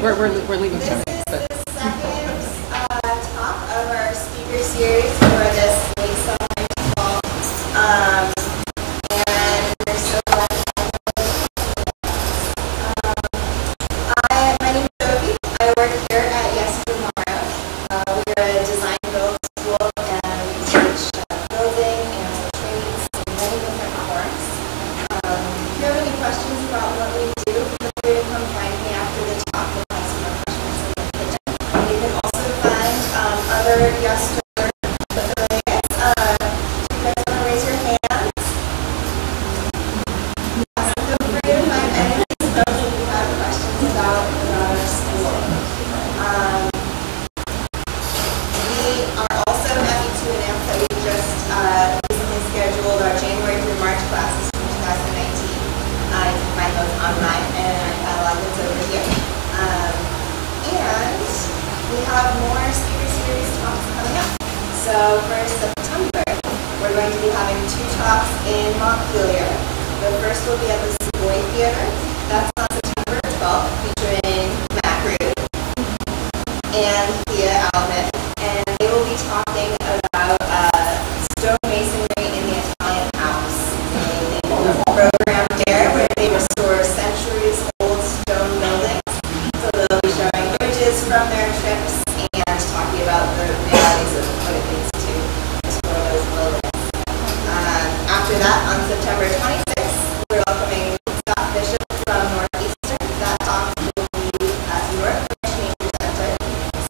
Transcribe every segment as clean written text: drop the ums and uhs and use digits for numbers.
We're leaving This some. is the second talk of our speaker series for this late summer into fall. And we're so glad to have you. My name is Sophie. I work here at Yestermorrow. We're a design build school and we teach building and trades in many different forms. If you have any questions about what we do, feel free to come find me after the talk. We'll have some more questions in the kitchen. You can also find other Yester affiliates. Do you guys want to raise your hands? Yes, feel free to find any of these folks if you have questions about our school. We are also happy to announce that we just recently scheduled our January through March classes from 2019. You can find those online and our catalog is over here. And we have more speaker series talks coming up. So for September, we're going to be having 2 talks in Montpelier. The first will be at the Suburban Theater. That's on September 12th, featuring Matt Rude and Thea Alvin. And they will be talking about stonemasonry in the Italian house. They have a program there where they restore centuries-old stone buildings. So they'll be showing images from their trips and talking about the realities of what it means to restore those buildings. After that, on September 26th, we're welcoming Scott Bishop from Northeastern. That talk will be at York Nature Center.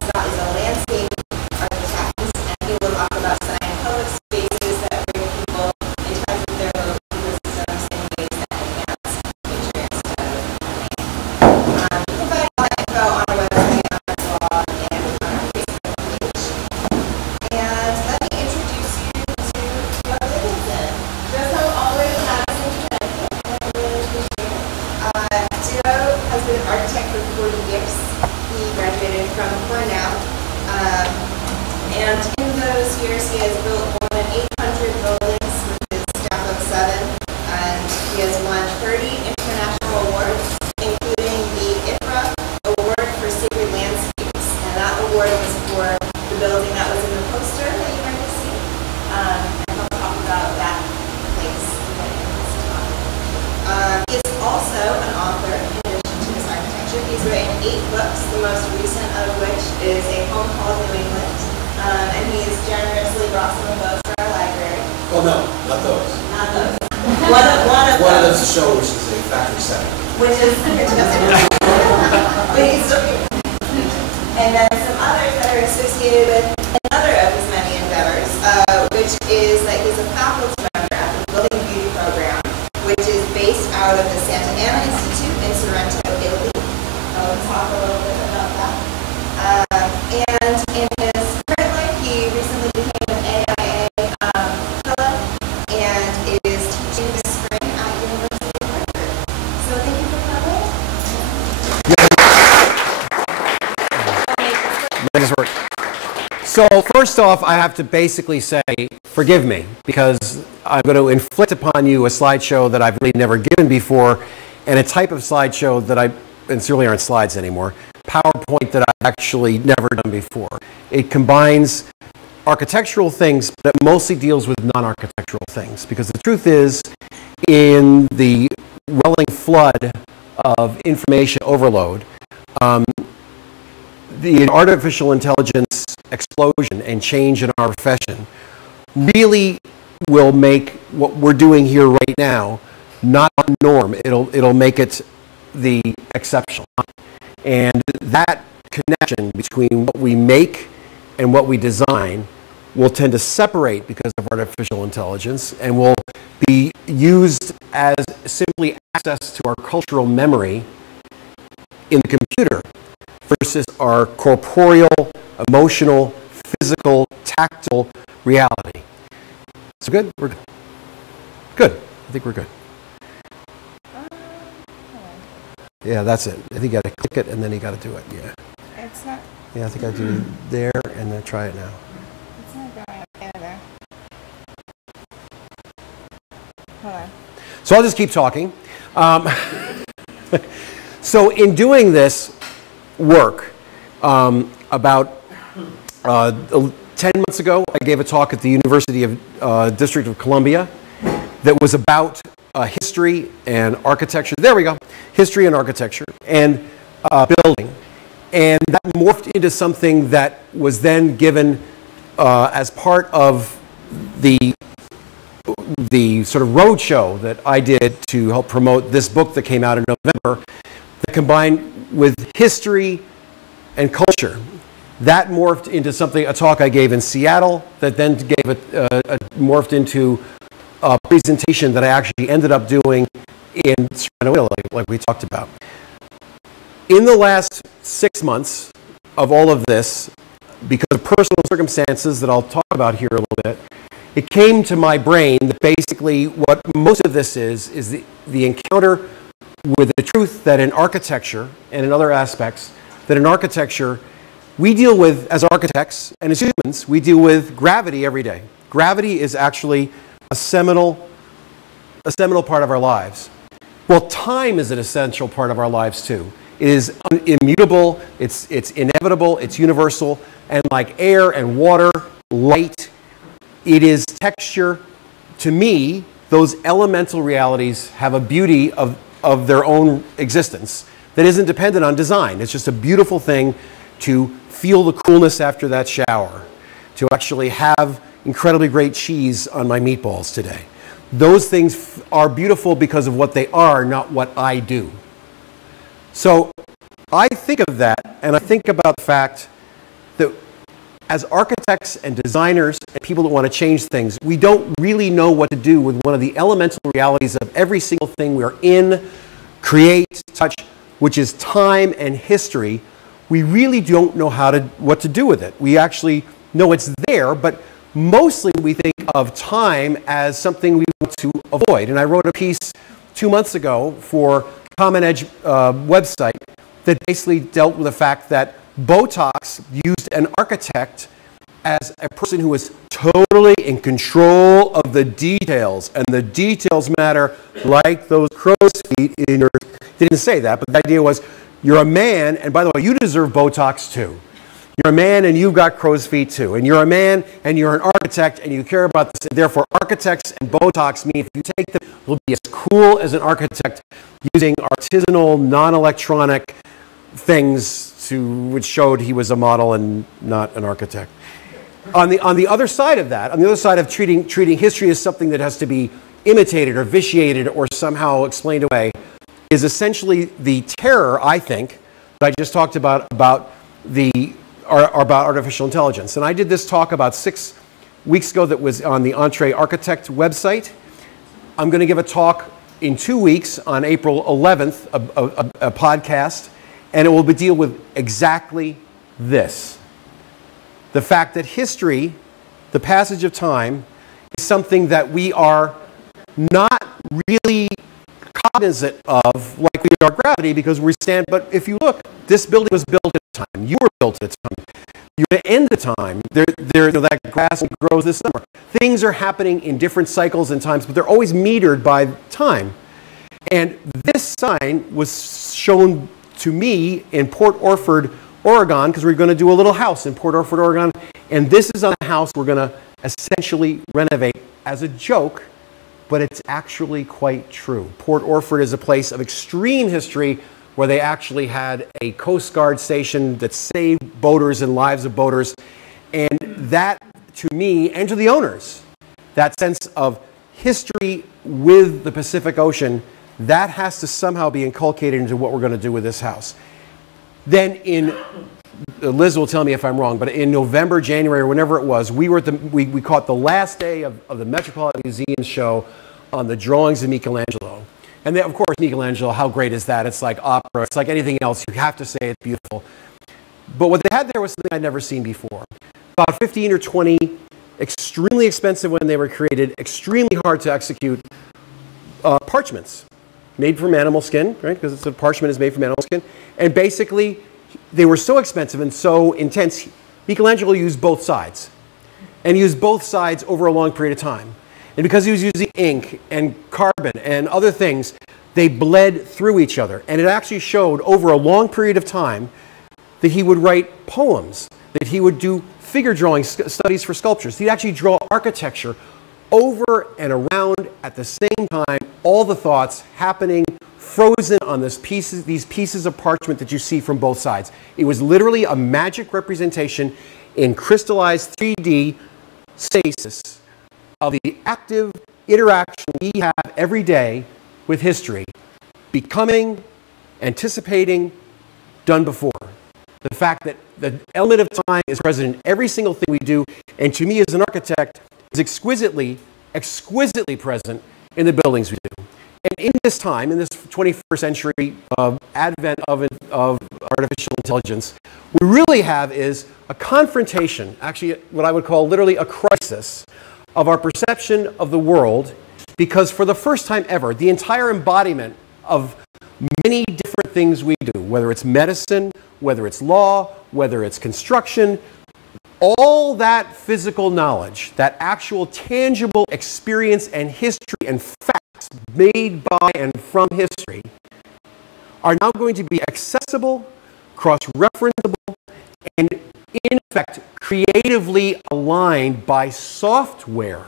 Scott is a landscape architect, and he will talk about designing public spaces that bring people in touch with their local ecosystems in ways that enhance nature instead of harming. You can find all that info on our website, on our blog, and on our Facebook page. And let me introduce you to Duo Dickinson. Duo come all the way from Madison, Connecticut, and I really appreciate it. Duo has been an architect for 40 years. He graduated from Cornell. And in those years, he has built more than 800 buildings with his staff of 7. And he has won 30 international awards, including the IFRA Award for Sacred Landscapes. And that award was for the building that was in the poster that you might have seen. And he'll talk about that place in his talk. He is also an author in addition to his architecture. He's written 8 books, the most recent of which is A Home Called New England. And he has generously brought some of those for our library. Oh no, not those. Not those. One of One of those. them's a show which is a factory setting. Which doesn't but he's still here. And then some others that are associated with another of his many endeavors, which is that he's a faculty member at the Building Beauty Program, which is based out of the Santa Ana Institute in Sorrento, Italy. I'll talk a little bit about that. And in his current life, he recently became an AIA fellow and is teaching this spring at University of Hartford. So thank you for coming. Nice work. So first off, I have to basically say, forgive me, because I'm going to inflict upon you a slideshow that I've really never given before, and a type of slideshow that and certainly aren't slides anymore, PowerPoint that I've actually never done before. It combines architectural things, but it mostly deals with non-architectural things, because the truth is, in the welling flood of information overload, the artificial intelligence explosion and change in our profession really will make what we're doing here right now not a norm. It'll make it the exceptional. And that connection between what we make and what we design will tend to separate because of artificial intelligence and will be used as simply access to our cultural memory in the computer versus our corporeal, emotional, physical, tactile reality. So good? We're good. I think we're good. Yeah, that's it. I think you got to click it and then you got to do it. Yeah. It's not. Yeah, I think I do there and then try it now. It's not going up there. Hold on. So I'll just keep talking. So in doing this, work. About 10 months ago, I gave a talk at the University of District of Columbia that was about history and architecture. There we go. History and architecture and building. And that morphed into something that was then given as part of the sort of roadshow that I did to help promote this book that came out in November that combined with history and culture. That morphed into something, a talk I gave in Seattle that then morphed into a presentation that I actually ended up doing in Sorrento, Italy, like we talked about. In the last 6 months of all of this, because of personal circumstances that I'll talk about here a little bit, it came to my brain that basically what most of this is the encounter with the truth that in architecture and in other aspects, that in architecture, we deal with, as architects and as humans, we deal with gravity every day. Gravity is actually a seminal part of our lives. Well, time is an essential part of our lives too. It is immutable, it's inevitable, it's universal, and like air and water, light, it is texture. To me, those elemental realities have a beauty of their own existence that isn't dependent on design. It's just a beautiful thing to feel the coolness after that shower, to actually have incredibly great cheese on my meatballs today. Those things are beautiful because of what they are, not what I do. So I think of that, and I think about the fact that as architects and designers and people that want to change things, we don't really know what to do with one of the elemental realities of every single thing we're in, create, touch, which is time and history. We really don't know what to do with it. We actually know it's there, but mostly we think of time as something we want to avoid. And I wrote a piece 2 months ago for Common Edge website that basically dealt with the fact that Botox used an architect as a person who was totally in control of the details, and the details matter like those crow's feet in your... They didn't say that, but the idea was, you're a man, and by the way, you deserve Botox too. You're a man and you've got crow's feet too. And you're a man and you're an architect and you care about this. And therefore, architects and Botox mean if you take them, you'll be as cool as an architect using artisanal, non-electronic things which showed he was a model and not an architect. On the other side of that, on the other side of treating history as something that has to be imitated or vitiated or somehow explained away, is essentially the terror, I think, that I just talked about artificial intelligence. And I did this talk about 6 weeks ago that was on the Entree Architect website. I'm going to give a talk in 2 weeks on April 11th, a podcast, and it will deal with exactly this. The fact that history, the passage of time, is something that we are not really cognizant of like we are gravity because but if you look, this building was built at a time. You were built at a time. You're at the end of time. That grass grows this summer. Things are happening in different cycles and times, but they're always metered by time. And this sign was shown to me in Port Orford, Oregon, because we're going to do a little house in Port Orford, Oregon. And this is a house we're going to essentially renovate as a joke, but it's actually quite true. Port Orford is a place of extreme history where they actually had a Coast Guard station that saved boaters and lives of boaters. And that, to me, and to the owners, that sense of history with the Pacific Ocean, that has to somehow be inculcated into what we're going to do with this house. Then Liz will tell me if I'm wrong, but in November, January, or whenever it was, we caught the last day of the Metropolitan Museum show on the drawings of Michelangelo. And then, of course, Michelangelo, how great is that? It's like opera. It's like anything else. You have to say it's beautiful. But what they had there was something I'd never seen before. About 15 or 20, extremely expensive when they were created, extremely hard to execute parchments made from animal skin, right? Because a parchment is made from animal skin. And basically, they were so expensive and so intense, Michelangelo used both sides. And he used both sides over a long period of time. And because he was using ink and carbon and other things, they bled through each other. And it actually showed over a long period of time that he would write poems, that he would do figure drawing studies for sculptures. He'd actually draw architecture over and around at the same time, all the thoughts happening, frozen on these pieces of parchment that you see from both sides. It was literally a magic representation in crystallized 3D stasis of the active interaction we have every day with history, becoming, anticipating, done before. The fact that the element of time is present in every single thing we do, and to me as an architect, is exquisitely present in the buildings we do. And in this time, in this 21st century advent of artificial intelligence, what we really have is a confrontation, actually what I would call literally a crisis, of our perception of the world, because for the first time ever, the entire embodiment of many different things we do, whether it's medicine, whether it's law, whether it's construction, all that physical knowledge, that actual tangible experience and history and facts made by and from history are now going to be accessible, cross-referenceable, and in effect creatively aligned by software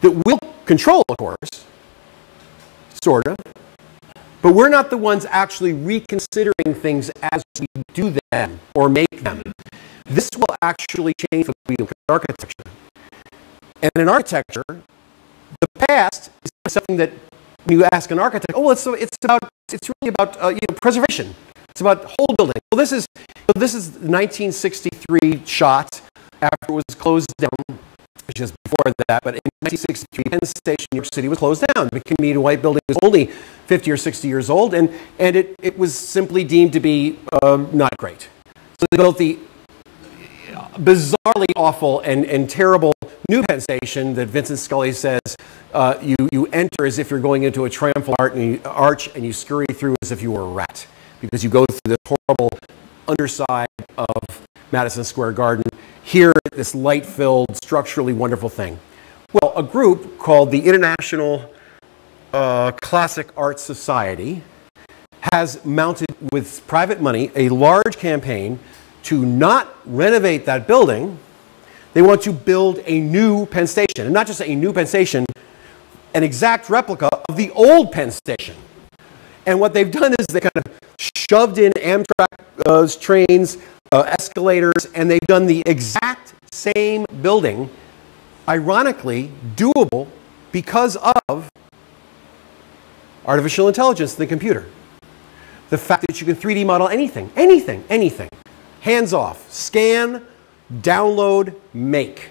that we'll control, of course, sort of, but we're not the ones actually reconsidering things as we do them or make them. This will actually change the way we look at architecture. And in architecture, the past is something that when you ask an architect, oh, it's really about preservation. It's about whole building. Well, this is 1963 shot after it was closed down, which is before that, but in 1963, Penn Station, New York City was closed down. The community white building was only 50 or 60 years old, and it was simply deemed to be not great. So they built the bizarrely awful and terrible new Penn Station that Vincent Scully says you enter as if you're going into a triumphal arch and you scurry through as if you were a rat, because you go through the horrible underside of Madison Square Garden. Here, this light-filled, structurally wonderful thing. Well, a group called the International Classic Art Society has mounted with private money a large campaign to not renovate that building. They want to build a new Penn Station, and not just a new Penn Station, an exact replica of the old Penn Station. And what they've done is they kind of shoved in Amtrak trains, escalators, and they've done the exact same building, ironically doable because of artificial intelligence, the computer. The fact that you can 3D model anything, hands off, scan, download, make.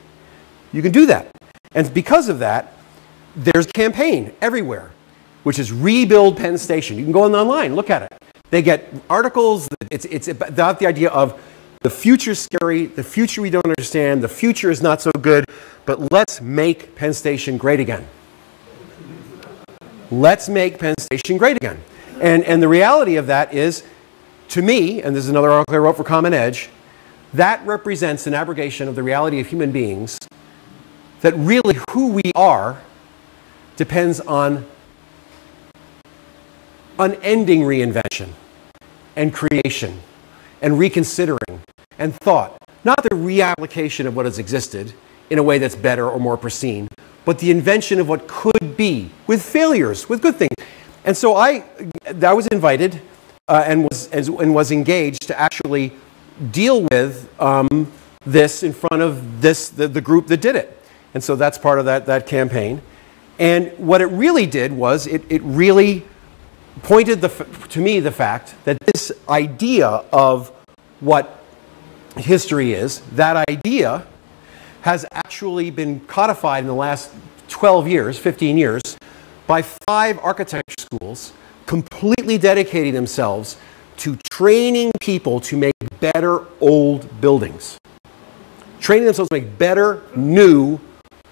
You can do that. And because of that, there's a campaign everywhere, which is Rebuild Penn Station. You can go online, look at it. They get articles. It's about the idea of the future's scary, the future we don't understand, the future is not so good, but let's make Penn Station great again. Let's make Penn Station great again. And the reality of that is, to me, and this is another article I wrote for Common Edge, that represents an abrogation of the reality of human beings, that really who we are depends on unending reinvention and creation and reconsidering and thought. Not the reapplication of what has existed in a way that's better or more pristine, but the invention of what could be, with failures, with good things. And so I was invited and was engaged to actually deal with this in front of the group that did it. And so that's part of that campaign. And what it really did was it really pointed to me the fact that this idea of what history is, that idea has actually been codified in the last 12 years, 15 years, by 5 architecture schools completely dedicating themselves to training people to make better old buildings. Training themselves to make better new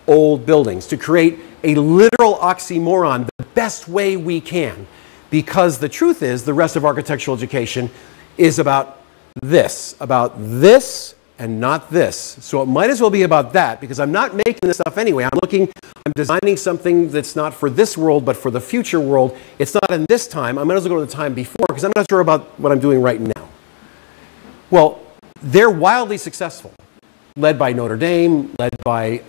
old buildings, to create a literal oxymoron the best way we can. Because the truth is, the rest of architectural education is about this and not this. So it might as well be about that, because I'm not making this stuff anyway. I'm designing something that's not for this world, but for the future world. It's not in this time. I might as well go to the time before, because I'm not sure about what I'm doing right now. Well, they're wildly successful, led by Notre Dame, led by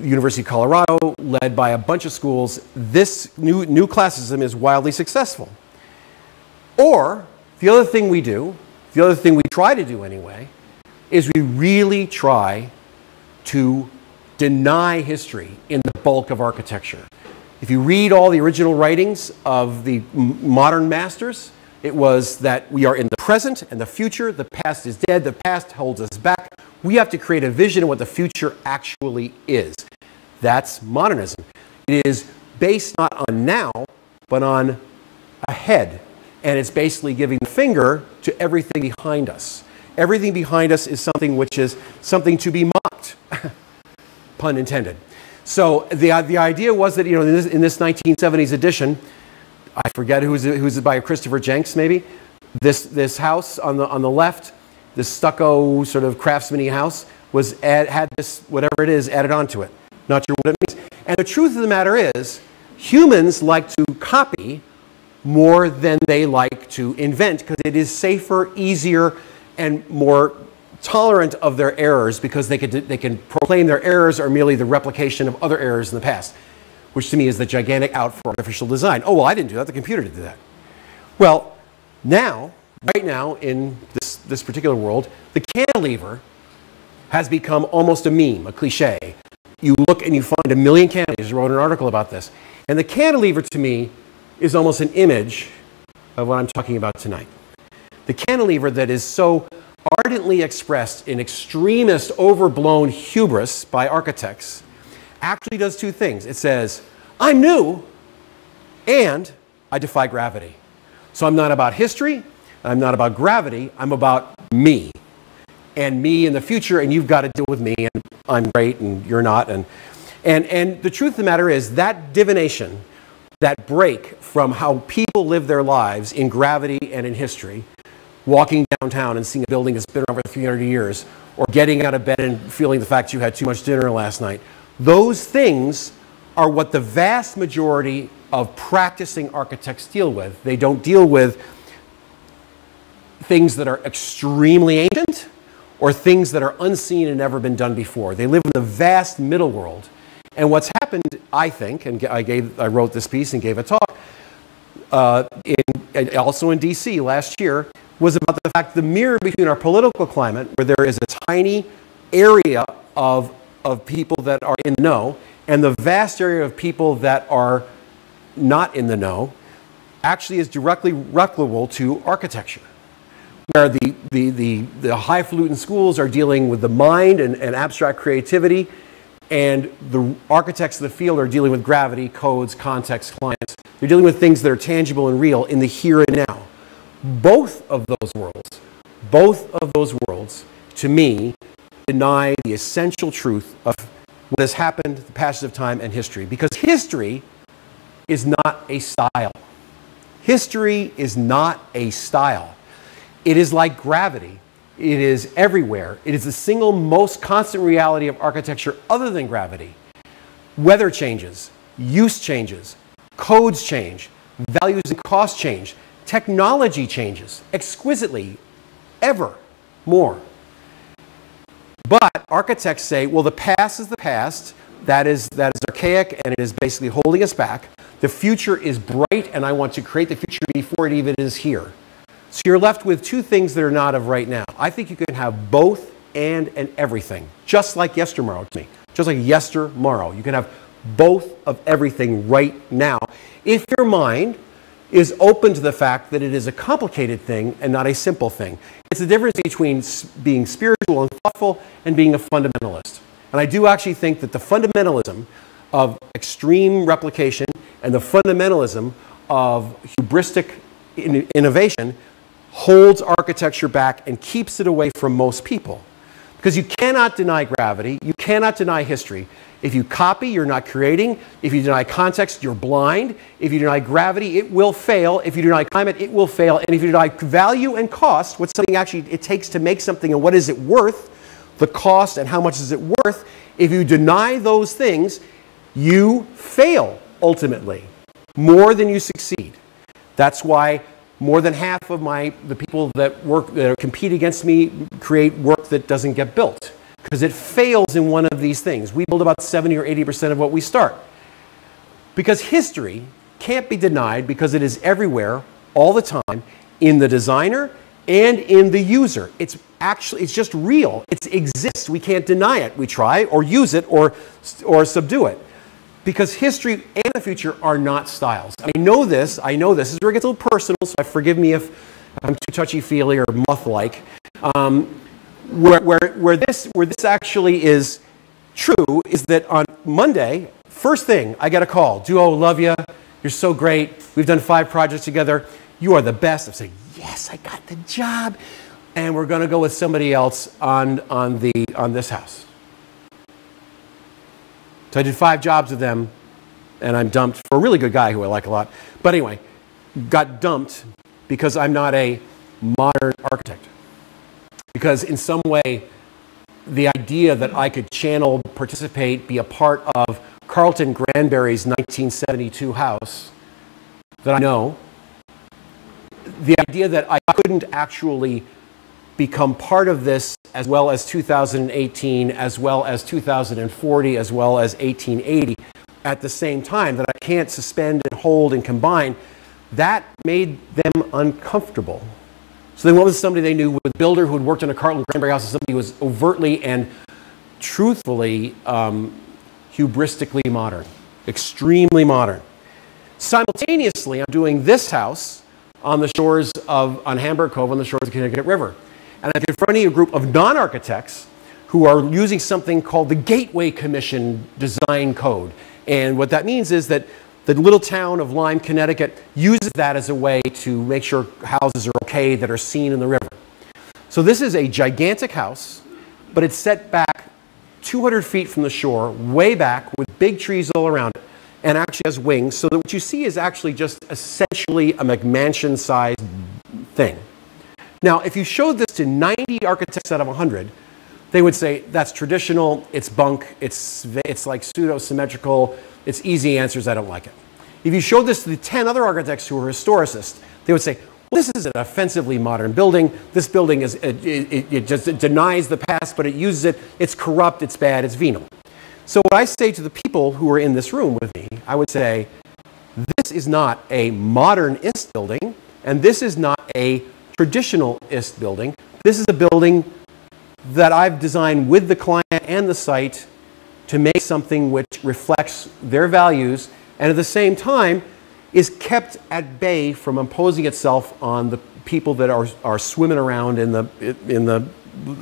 University of Colorado, led by a bunch of schools. This new classism is wildly successful. Or the other thing we do, the other thing we try to do anyway, is we really try to deny history in the bulk of architecture. If you read all the original writings of the modern masters, it was that we are in the present and the future. The past is dead. The past holds us back. We have to create a vision of what the future actually is. That's modernism. It is based not on now, but on ahead. And it's basically giving the finger to everything behind us. Everything behind us is something which is something to be mocked, pun intended. So the idea was that, in this 1970s edition, I forget who's by Christopher Jenks maybe, this house on the left, this stucco sort of craftsman-y house had this whatever it is added onto it. Not sure what it means. And the truth of the matter is, humans like to copy more than they like to invent because it is safer, easier, and more tolerant of their errors because they can proclaim their errors are merely the replication of other errors in the past, which to me is the gigantic out for artificial design. Oh, well, I didn't do that. The computer did that. Well, now, right now, in this particular world, the cantilever has become almost a meme, a cliche. You look and you find a million cantilevers. I wrote an article about this. And the cantilever, to me, is almost an image of what I'm talking about tonight. The cantilever that is so ardently expressed in extremist, overblown hubris by architects actually does two things. It says, I'm new, and I defy gravity. So I'm not about history, I'm not about gravity, I'm about me. And me in the future, and you've got to deal with me, and I'm great, and you're not. And the truth of the matter is that divination, that break from how people live their lives in gravity and in history, walking downtown and seeing a building that's been around for 300 years, or getting out of bed and feeling the fact you had too much dinner last night. Those things are what the vast majority of practicing architects deal with. They don't deal with things that are extremely ancient or things that are unseen and never been done before. They live in the vast middle world. And what's happened, I think, and I wrote this piece and gave a talk, also in DC last year, was about the fact the mirror between our political climate, where there is a tiny area of people that are in the know, and the vast area of people that are not in the know, actually is directly replicable to architecture, where the highfalutin schools are dealing with the mind and abstract creativity, and the architects of the field are dealing with gravity, codes, context, clients. They're dealing with things that are tangible and real in the here and now. Both of those worlds, to me, deny the essential truth of what has happened, the passage of time, and history. Because history is not a style. History is not a style. It is like gravity. It is everywhere. It is the single most constant reality of architecture other than gravity. Weather changes, use changes, codes change, values and costs change, technology changes exquisitely, ever more. But architects say, well, the past is the past. That is archaic, and it is basically holding us back. The future is bright, and I want to create the future before it even is here. So you're left with two things that are not of right now. I think you can have both and everything, just like Yestermorrow to me, just like Yestermorrow. You can have both of everything right now if your mind is open to the fact that it is a complicated thing and not a simple thing. It's the difference between being spiritual and thoughtful and being a fundamentalist. And I do actually think that the fundamentalism of extreme replication and the fundamentalism of hubristic innovation holds architecture back and keeps it away from most people. Because you cannot deny gravity, you cannot deny history. If you copy, you're not creating. If you deny context, you're blind. If you deny gravity, it will fail. If you deny climate, it will fail. And if you deny value and cost, what something actually it takes to make something and what is it worth, the cost and how much is it worth, if you deny those things, you fail ultimately more than you succeed. That's why More than half of the people that compete against me create work that doesn't get built because it fails in one of these things. We build about 70 or 80% of what we start. Because history can't be denied because it is everywhere, all the time, in the designer and in the user. It's just real. It exists. We can't deny it. We try or use it or subdue it. Because history and the future are not styles. I know this. This is where it gets a little personal, so forgive me if I'm too touchy-feely or moth-like. Where this actually is true is that on Monday, first thing, I get a call. Duo, love you. You're so great. We've done 5 projects together. You are the best. I'm saying, yes, I got the job. And we're going to go with somebody else on this house. So I did 5 jobs with them, and I'm dumped for a really good guy who I like a lot. But anyway, got dumped because I'm not a modern architect. Because in some way, the idea that I could channel, participate, be a part of Carlton Granberry's 1972 house that I know, the idea that I couldn't actually become part of this as well as 2018, as well as 2040, as well as 1880 at the same time, that I can't suspend and hold and combine, that made them uncomfortable. So they went with somebody they knew, with a builder who had worked in a Carlton Granberry house, and somebody who was overtly and truthfully hubristically modern, extremely modern. Simultaneously, I'm doing this house on the shores on Hamburg Cove, on the shores of the Connecticut River. And I'm confronting a group of non-architects who are using something called the Gateway Commission Design Code. And what that means is that the little town of Lyme, Connecticut uses that as a way to make sure houses are okay that are seen in the river. So this is a gigantic house, but it's set back 200 feet from the shore, way back, with big trees all around it, and actually has wings, so that what you see is actually just essentially a McMansion-sized thing. Now, if you showed this to 90 architects out of 100, they would say, that's traditional, it's bunk, it's like pseudo-symmetrical, it's easy answers, I don't like it. If you showed this to the 10 other architects who are historicists, they would say, well, this is an offensively modern building. This building it denies the past, but it uses it. It's corrupt, it's bad, it's venal. So what I say to the people who are in this room with me, I would say, this is not a modernist building, and this is not a traditionalist building. This is a building that I've designed with the client and the site to make something which reflects their values and at the same time is kept at bay from imposing itself on the people that are swimming around in the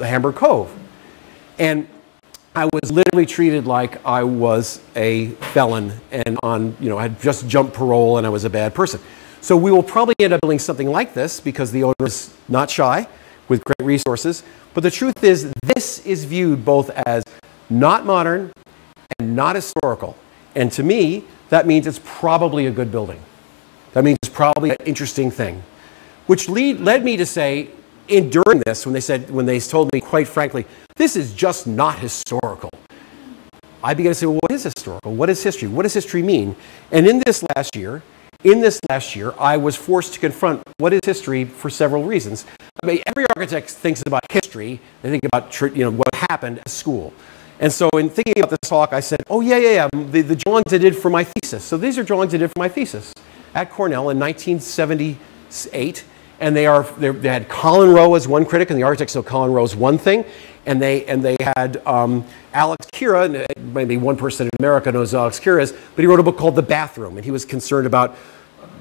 Hamburg Cove. And I was literally treated like I was a felon and had just jumped parole and I was a bad person. So we will probably end up building something like this because the owner is not shy with great resources. But the truth is, this is viewed both as not modern and not historical. And to me, that means it's probably a good building. That means it's probably an interesting thing. Which led me to say, during this, when they told me, quite frankly, this is just not historical, I began to say, well, what is historical? What is history? What does history mean? And in this last year, I was forced to confront what is history for several reasons. I mean, every architect thinks about history. They think about what happened at school. And so in thinking about this talk, I said, oh, yeah, the drawings I did for my thesis. So these are drawings I did for my thesis at Cornell in 1978. And they had Colin Rowe as one critic, and the architects know Colin Rowe's one thing. And they had Alex Kira, and maybe one person in America knows who Alex Kira is, but he wrote a book called The Bathroom, and he was concerned about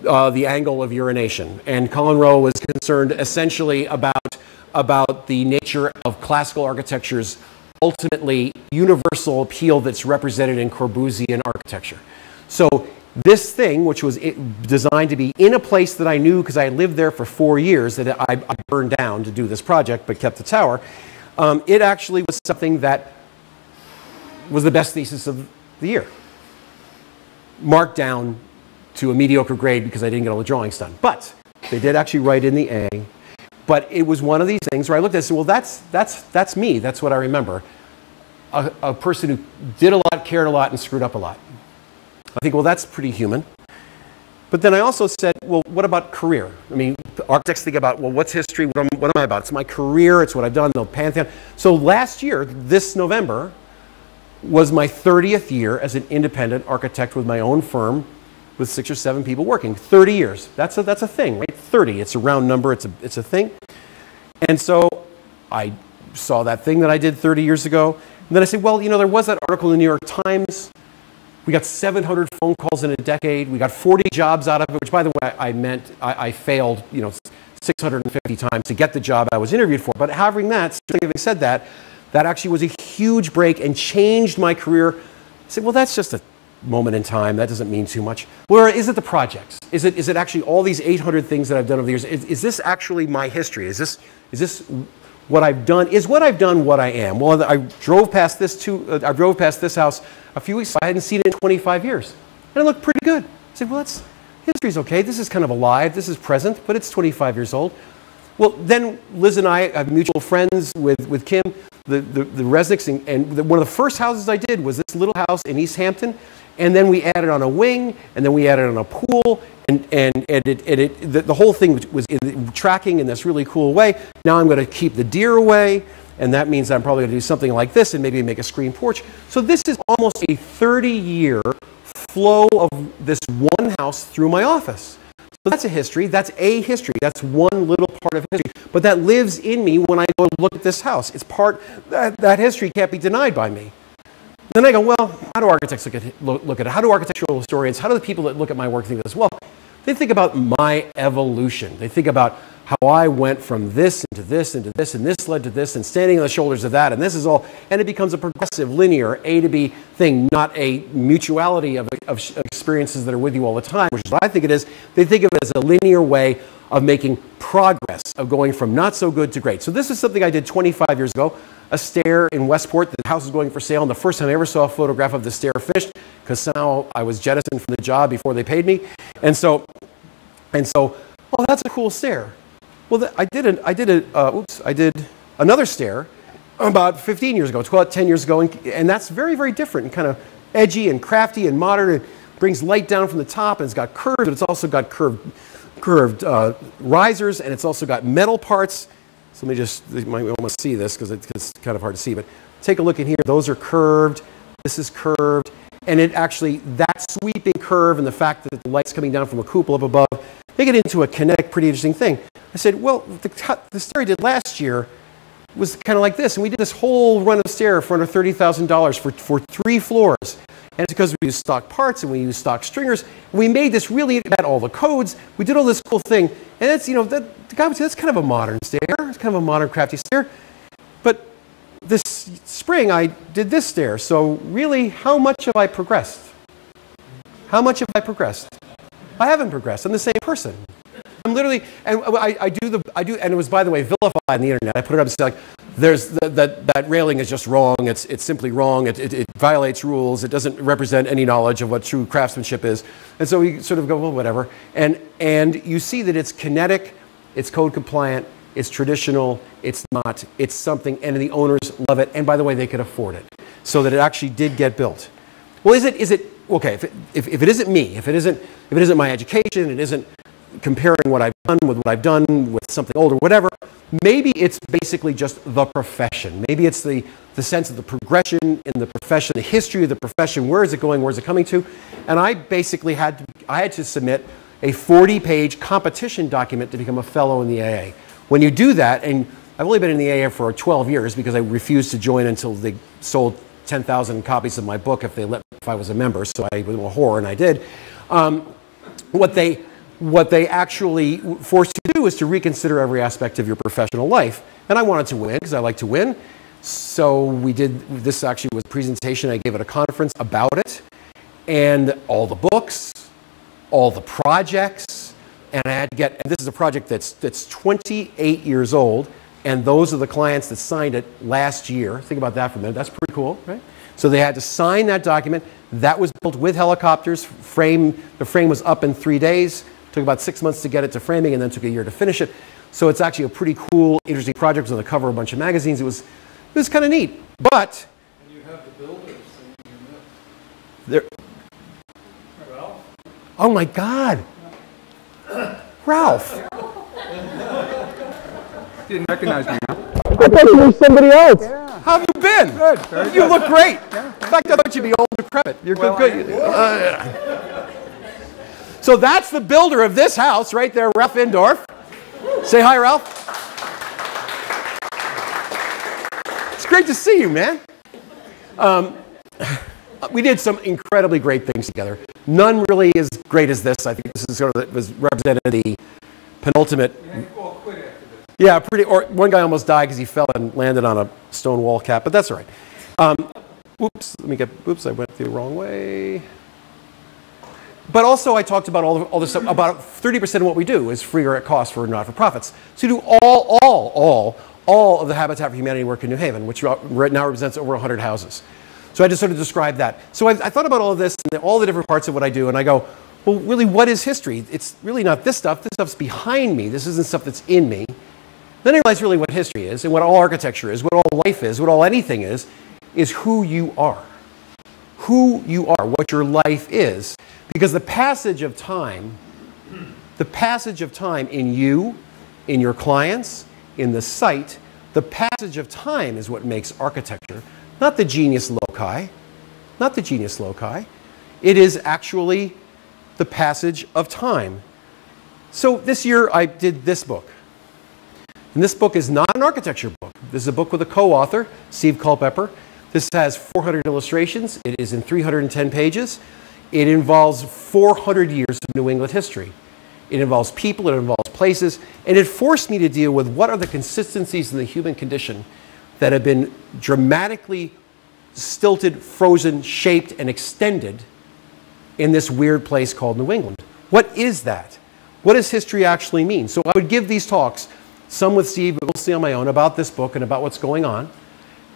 the angle of urination. And Colin Rowe was concerned essentially about the nature of classical architecture's ultimately universal appeal that's represented in Corbusian architecture. So this thing, which was designed to be in a place that I knew because I lived there for 4 years, that I burned down to do this project but kept the tower, it actually was something that was the best thesis of the year. Marked down to a mediocre grade because I didn't get all the drawings done. But they did actually write in the A. But it was one of these things where I looked at it and said, well, that's me. That's what I remember. A person who did a lot, cared a lot, and screwed up a lot. I think, well, that's pretty human. But then I also said, well, what about career? I mean, architects think about, well, what's history? What am I about? It's my career. It's what I've done, the Pantheon. So last year, this November, was my 30th year as an independent architect with my own firm with 6 or 7 people working. 30 years. That's a thing, right? 30. It's a round number. It's a thing. And so I saw that thing that I did 30 years ago. And then I said, well, you know, there was that article in the New York Times. We got 700 phone calls in a decade. We got 40 jobs out of it, which, by the way, I failed, you know, 650 times to get the job I was interviewed for. But having said that, that actually was a huge break and changed my career. I said, well, that's just a moment in time. That doesn't mean too much. Or is it the projects? Is it actually all these 800 things that I've done over the years? Is this actually my history? Is this what I've done? Is what I've done what I am? Well, I drove past this house a few weeks ago. I hadn't seen it in 25 years. And it looked pretty good. I said, well, history's okay. This is kind of alive. This is present, but it's 25 years old. Well, then Liz and I have mutual friends with Kim, the Resnicks, and one of the first houses I did was this little house in East Hampton. And then we added on a wing, and then we added on a pool, and the whole thing was tracking in this really cool way. Now I'm going to keep the deer away, and that means I'm probably going to do something like this and maybe make a screen porch. So this is almost a 30-year flow of this one house through my office. So that's a history. That's a history. That's one little part of history. But that lives in me when I go look at this house. It's part, that history can't be denied by me. Then I go, well, how do architects look at it? How do architectural historians, how do the people that look at my work think of this? Well, they think about my evolution. They think about how I went from this into this into this, and this led to this, and standing on the shoulders of that, and this is all, and it becomes a progressive, linear, A to B thing, not a mutuality of experiences that are with you all the time, which is what I think it is. They think of it as a linear way of making progress, of going from not so good to great. So this is something I did 25 years ago. A stair in Westport. The house was going for sale, and the first time I ever saw a photograph of the stair finished, because somehow I was jettisoned from the job before they paid me, and so, oh, that's a cool stair. Well, I did another stair about 15 years ago, 10 years ago, and that's very, very different and kind of edgy and crafty and modern. It brings light down from the top, and it's got curves, but it's also got curved risers, and it's also got metal parts. So let me just, you might almost see this because it's kind of hard to see, but take a look in here. Those are curved. This is curved. And it actually, that sweeping curve and the fact that the light's coming down from a cupola up above, make it into a kinetic, pretty interesting thing. I said, well, the stair I did last year was kind of like this. And we did this whole run of stair for under $30,000 for 3 floors. And it's because we used stock parts and we used stock stringers. And we made this really, it had all the codes. We did all this cool thing. And it's, you know, the guy would say, that's kind of a modern stair. It's kind of a modern, crafty stair. But this spring, I did this stair. So really, how much have I progressed? How much have I progressed? I haven't progressed. I'm the same person. I'm literally, and I do, and it was, by the way, vilified on the internet. I put it up and said, like, there's that railing is just wrong. It's simply wrong. It violates rules. It doesn't represent any knowledge of what true craftsmanship is. And so we sort of go, well, whatever. And you see that it's kinetic, it's code compliant, it's traditional, it's not, it's something, and the owners love it. And by the way, they could afford it, so that it actually did get built. Well, is it okay? If it isn't me, if it isn't my education, it isn't comparing what I've done with what I've done with something older, whatever, maybe it's basically just the profession. Maybe it's the sense of the progression in the profession, the history of the profession, where is it going, where is it coming to? And I basically had to submit a 40-page competition document to become a fellow in the AA. When you do that, and I've only been in the AA for 12 years because I refused to join until they sold 10,000 copies of my book if I was a member, so I was a whore and I did. What they actually force you to do is to reconsider every aspect of your professional life. And I wanted to win because I like to win. So we did, this actually was a presentation I gave at a conference about it. And all the books, all the projects, and I had to get, and this is a project that's 28 years old, and those are the clients that signed it last year. Think about that for a minute. That's pretty cool, right? So they had to sign that document. That was built with helicopters. The frame was up in 3 days. Took about 6 months to get it to framing, and then took a year to finish it. So it's actually a pretty cool, interesting project. It was on the cover of a bunch of magazines. It was kind of neat. But and you have the builders saying there. Ralph? Oh my God, Ralph! didn't recognize me, huh? I thought you were somebody else. Yeah. How have you been? Good. Very You good. look great. Yeah, In fact, I thought you'd be old and decrepit. You're Well, good. So that's the builder of this house right there, Ralph Indorf. Say hi, Ralph. It's great to see you, man. We did some incredibly great things together. None really as great as this. I think this is sort of was represented the penultimate. You have to all quit after this. Yeah, pretty. Or one guy almost died because he fell and landed on a stone wall cap, but that's all right. Oops, let me get. Oops, I went the wrong way. But also, I talked about all this stuff. About 30% of what we do is free or at cost for not-for-profits. So you do all of the Habitat for Humanity work in New Haven, which now represents over 100 houses. So I just sort of described that. So I thought about all of this and all the different parts of what I do, and I go, well, really, what is history? It's really not this stuff. This stuff's behind me. This isn't stuff that's in me. Then I realized really what history is, and what all architecture is, what all life is, what all anything is who you are. Who you are, what your life is. Because the passage of time in you, in your clients, in the site, the passage of time is what makes architecture, not the genius loci, not the genius loci. It is actually the passage of time. So this year I did this book. And this book is not an architecture book. This is a book with a co-author, Steve Culpepper. This has 400 illustrations. It is in 310 pages. It involves 400 years of New England history. It involves people, it involves places, and it forced me to deal with what are the consistencies in the human condition that have been dramatically stilted, frozen, shaped, and extended in this weird place called New England. What is that? What does history actually mean? So I would give these talks, some with Steve, but mostly on my own, about this book and about what's going on.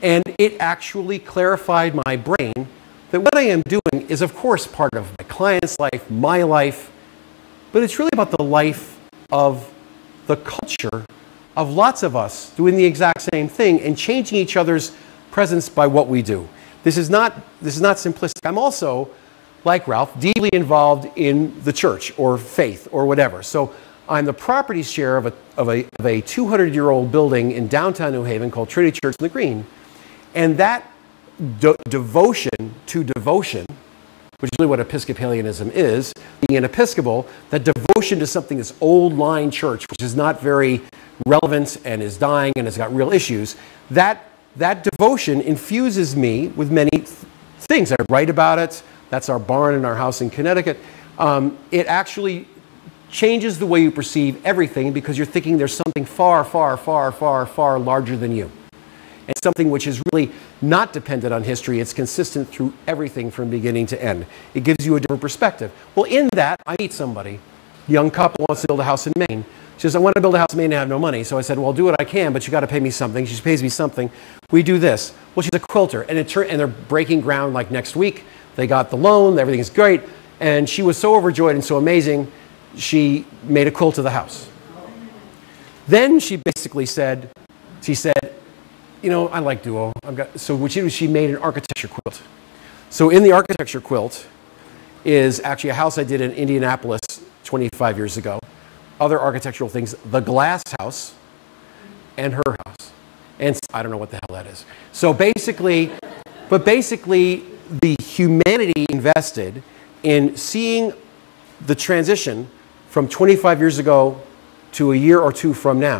And it actually clarified my brain that what I am doing is, of course, part of my client's life, my life, but it's really about the life of the culture of lots of us doing the exact same thing and changing each other's presence by what we do. This is not simplistic. I'm also, like Ralph, deeply involved in the church or faith or whatever. So I'm the properties chair of a 200-year-old building in downtown New Haven called Trinity Church in the Green. And that devotion to devotion, which is really what Episcopalianism is, being an Episcopal, that devotion to something that's old line church, which is not very relevant and is dying and has got real issues, that devotion infuses me with many things. I write about it. That's our barn in our house in Connecticut. It actually changes the way you perceive everything because you're thinking there's something far, far, far, far, far larger than you. And something which is really not dependent on history. It's consistent through everything from beginning to end. It gives you a different perspective. Well, in that, I meet somebody. A young couple wants to build a house in Maine. She says, I want to build a house in Maine and I have no money. So I said, well, I'll do what I can, but you got to pay me something. She pays me something. We do this. Well, she's a quilter, and they're breaking ground like next week. They got the loan. Everything's great. And she was so overjoyed and so amazing, she made a quilt to the house. Then she basically said, you know, I like Duo. So what she did was she made an architecture quilt. So in the architecture quilt is actually a house I did in Indianapolis 25 years ago. Other architectural things, the glass house and her house. And I don't know what the hell that is. So basically, the humanity invested in seeing the transition from 25 years ago to a year or two from now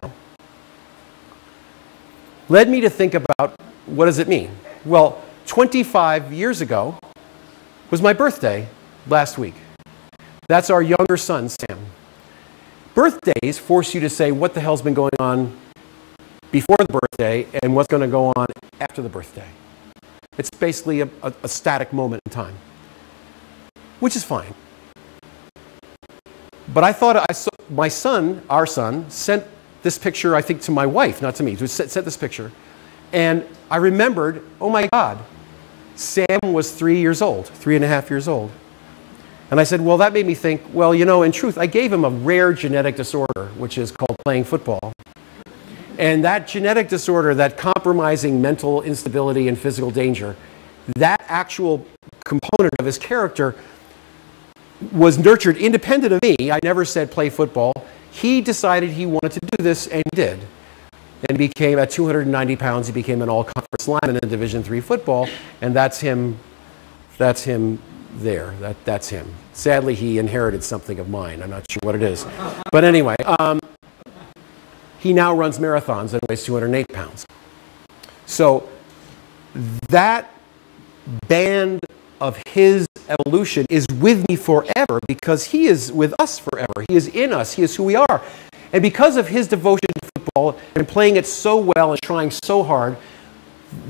led me to think about what does it mean? Well, 25 years ago was my birthday last week. That's our younger son, Sam. Birthdays force you to say what the hell's been going on before the birthday and what's going to go on after the birthday. It's basically a static moment in time, which is fine. But I thought my son, our son, sent this picture, I think, to my wife, not to me, to sent this picture. And I remembered, oh my God, Sam was 3 years old, 3.5 years old. And I said, well, that made me think, well, you know, in truth, I gave him a rare genetic disorder, which is called playing football. And that genetic disorder, that compromising mental instability and physical danger, that actual component of his character was nurtured independent of me. I never said play football. He decided he wanted to do this and he did. and became, at 290 pounds, he became an all-conference lineman in Division III football, and that's him there. That's him. Sadly, he inherited something of mine. I'm not sure what it is. But anyway, he now runs marathons and weighs 208 pounds. So that band of his evolution is with me forever because he is with us forever. He is in us. He is who we are. And because of his devotion to football and playing it so well and trying so hard,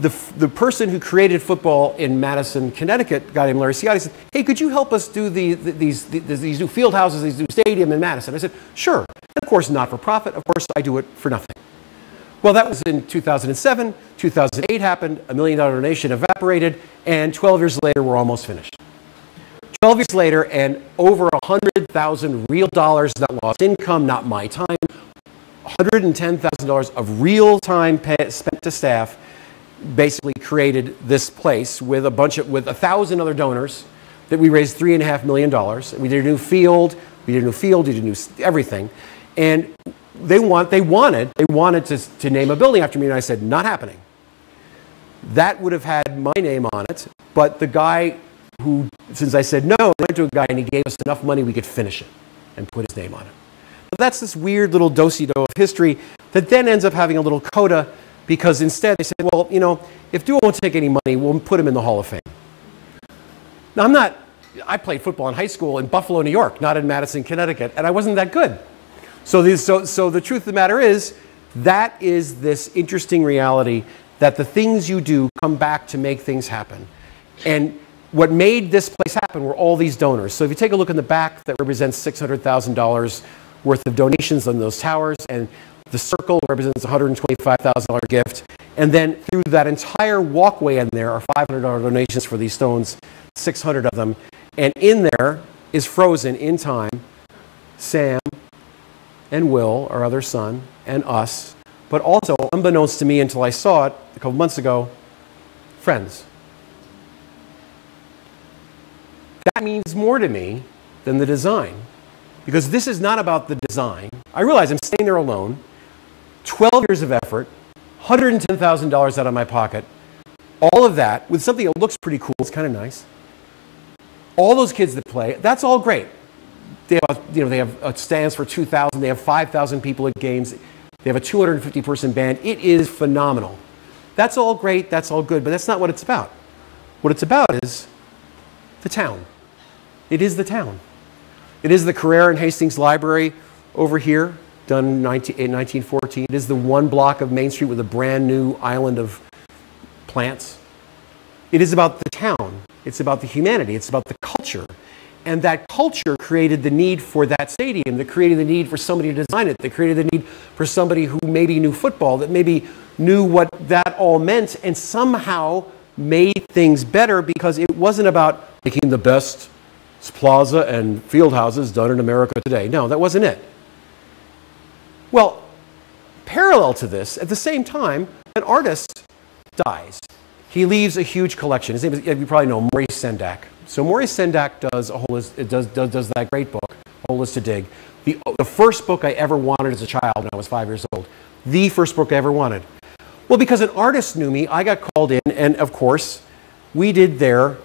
the person who created football in Madison, Connecticut, a guy named Larry Ciotti, said, hey, could you help us do these new field houses, these new stadium in Madison? I said, sure. And of course, not for profit. Of course, I do it for nothing. Well, that was in 2007. 2008 happened. $1 million donation evaporated. And 12 years later, we're almost finished. 12 years later, and over 100,000 real dollars, not lost income, not my time, $110,000 of real time spent to staff, basically created this place with 1,000 other donors that we raised $3.5 million. We did a new field, we did a new everything. And they wanted to name a building after me, and I said, not happening. That would have had my name on it, but the guy who, since I said no, went to a guy and he gave us enough money we could finish it and put his name on it. But that's this weird little do-si-do of history that then ends up having a little coda because instead they said, well, you know, if Duo won't take any money, we'll put him in the Hall of Fame. Now, I played football in high school in Buffalo, New York, not in Madison, Connecticut, and I wasn't that good. So the truth of the matter is, that is this interesting reality that the things you do come back to make things happen. And what made this place happen were all these donors. So if you take a look in the back, that represents $600,000 worth of donations on those towers, and the circle represents a $125,000 gift. And then through that entire walkway in there are $500 donations for these stones, 600 of them. And in there is frozen in time Sam and Will, our other son, and us, but also, unbeknownst to me until I saw it a couple months ago, friends. That means more to me than the design, because this is not about the design. I realize I'm staying there alone, 12 years of effort, $110,000 out of my pocket, all of that with something that looks pretty cool, it's kind of nice. All those kids that play, that's all great. They have stands for 2,000, they have 5,000 people at games, they have a 250-person band. It is phenomenal. That's all great, that's all good, but that's not what it's about. What it's about is the town. It is the town. It is the Carrera and Hastings Library over here, done in 1914. It is the one block of Main Street with a brand new island of plants. It is about the town. It's about the humanity. It's about the culture. And that culture created the need for that stadium, that created the need for somebody to design it, that created the need for somebody who maybe knew football, that maybe knew what that all meant, and somehow made things better because it wasn't about making the best plaza and field houses done in America today. No, that wasn't it. Well, parallel to this, at the same time, an artist dies. He leaves a huge collection. His name is, you probably know, Maurice Sendak. So Maurice Sendak does that great book, A Hole Is to Dig. The first book I ever wanted as a child when I was 5 years old. The first book I ever wanted. Well, because an artist knew me, I got called in, and of course, we just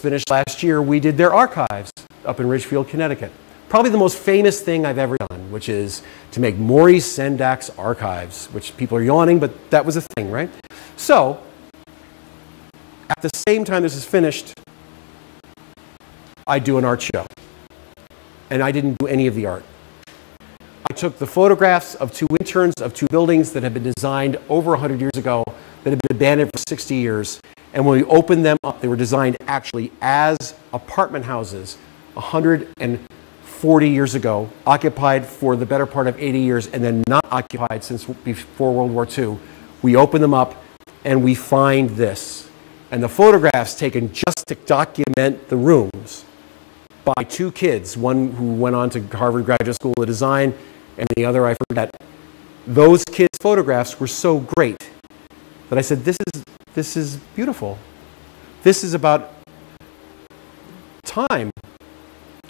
finished last year, we did their archives up in Ridgefield, Connecticut. Probably the most famous thing I've ever done, which is to make Maurice Sendak's archives, which people are yawning, but that was a thing, right? So, at the same time this is finished, I do an art show. And I didn't do any of the art. I took the photographs of two interns of two buildings that had been designed over 100 years ago, that had been abandoned for 60 years. And when we opened them up, they were designed actually as apartment houses 140 years ago, occupied for the better part of 80 years, and then not occupied since before World War II. We open them up, and we find this. And the photographs taken just to document the rooms by two kids, one who went on to Harvard Graduate School of Design, and the other I forget. Those kids' photographs were so great that I said, this is beautiful. This is about time,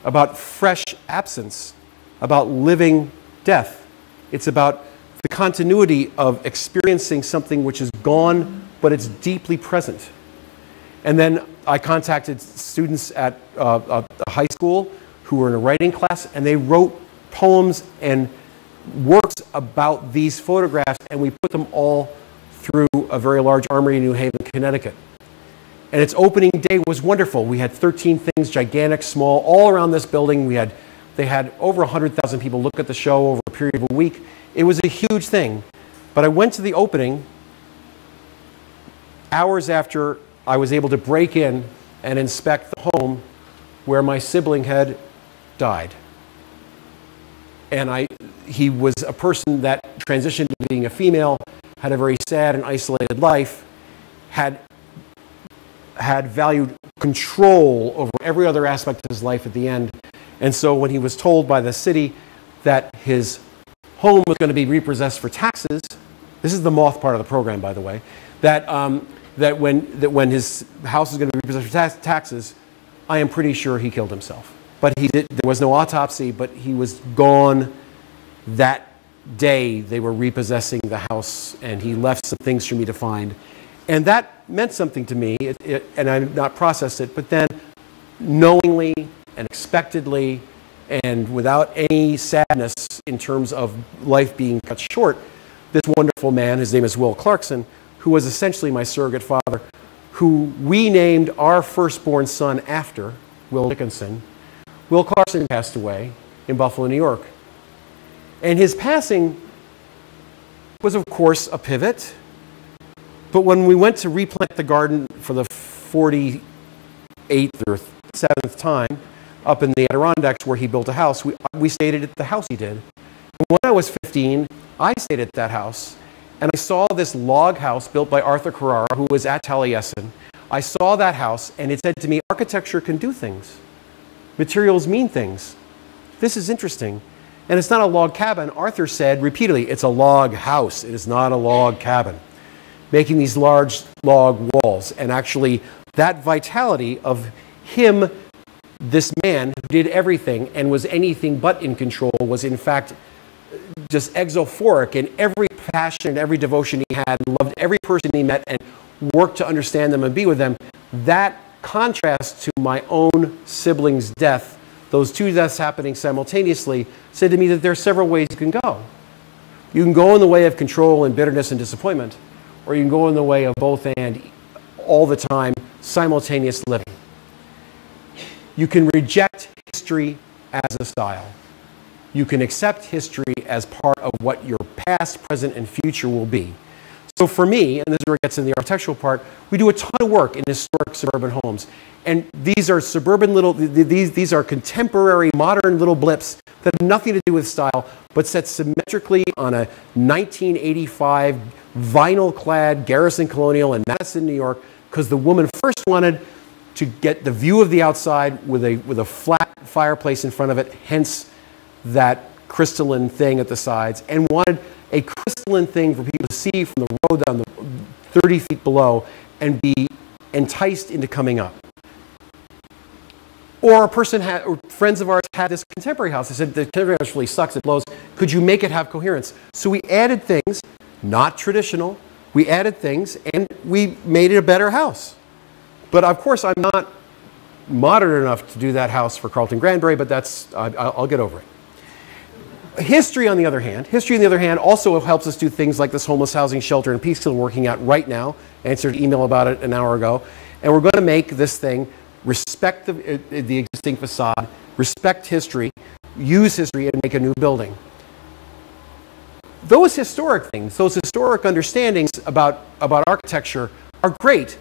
about fresh absence, about living death. It's about the continuity of experiencing something which is gone, but it's deeply present. And then I contacted students at a high school who were in a writing class, and they wrote poems and works about these photographs, and we put them all through a very large armory in New Haven, Connecticut. And its opening day was wonderful. We had 13 things, gigantic, small, all around this building. They had over 100,000 people look at the show over a period of a week. It was a huge thing. But I went to the opening hours after I was able to break in and inspect the home where my sibling had died. And he was a person that transitioned to being a female, had a very sad and isolated life, had valued control over every other aspect of his life at the end. And so when he was told by the city that his home was going to be repossessed for taxes, this is the moth part of the program, by the way, that when his house is going to be repossessed for taxes, I am pretty sure he killed himself. But there was no autopsy, but he was gone that day they were repossessing the house, and he left some things for me to find. And that meant something to me, and I had not processed it, but then knowingly and expectedly and without any sadness in terms of life being cut short, this wonderful man, his name is Will Clarkson, who was essentially my surrogate father, who we named our firstborn son after, Will Dickinson. Will Clarkson passed away in Buffalo, New York. And his passing was, of course, a pivot. But when we went to replant the garden for the 48th or 7th time up in the Adirondacks where he built a house, we stayed at the house he did. When I was 15, I stayed at that house, and I saw this log house built by Arthur Carrara, who was at Taliesin. I saw that house, and it said to me, architecture can do things. Materials mean things. This is interesting. And it's not a log cabin. Arthur said repeatedly, it's a log house. It is not a log cabin. Making these large log walls. And actually, that vitality of him, this man who did everything and was anything but in control, was in fact just exophoric in every passion and every devotion he had, and loved every person he met and worked to understand them and be with them. That contrast to my own sibling's death, those two deaths happening simultaneously, said to me that there are several ways you can go. You can go in the way of control and bitterness and disappointment, or you can go in the way of both and all the time, simultaneous living. You can reject history as a style. You can accept history as part of what your past, present, and future will be. So for me, and this is where it gets in the architectural part, we do a ton of work in historic suburban homes. And these are suburban these are contemporary, modern little blips that have nothing to do with style, but set symmetrically on a 1985 vinyl-clad Garrison Colonial in Madison, New York, because the woman first wanted to get the view of the outside with a flat fireplace in front of it, hence that crystalline thing at the sides, and wanted a crystalline thing for people to see from the road down the 30 feet below and be enticed into coming up. Or a person had, or friends of ours had this contemporary house. They said the contemporary house really sucks, it blows. Could you make it have coherence? So we added things, not traditional. We added things and we made it a better house. But of course, I'm not modern enough to do that house for Carlton Granbury, but that's, I'll get over it. History, on the other hand, also helps us do things like this homeless housing shelter in Peekskill we're working at right now. I answered an email about it an hour ago. And we're going to make this thing respect the existing facade, respect history, use history, and make a new building. Those historic things, those historic understandings about architecture are great.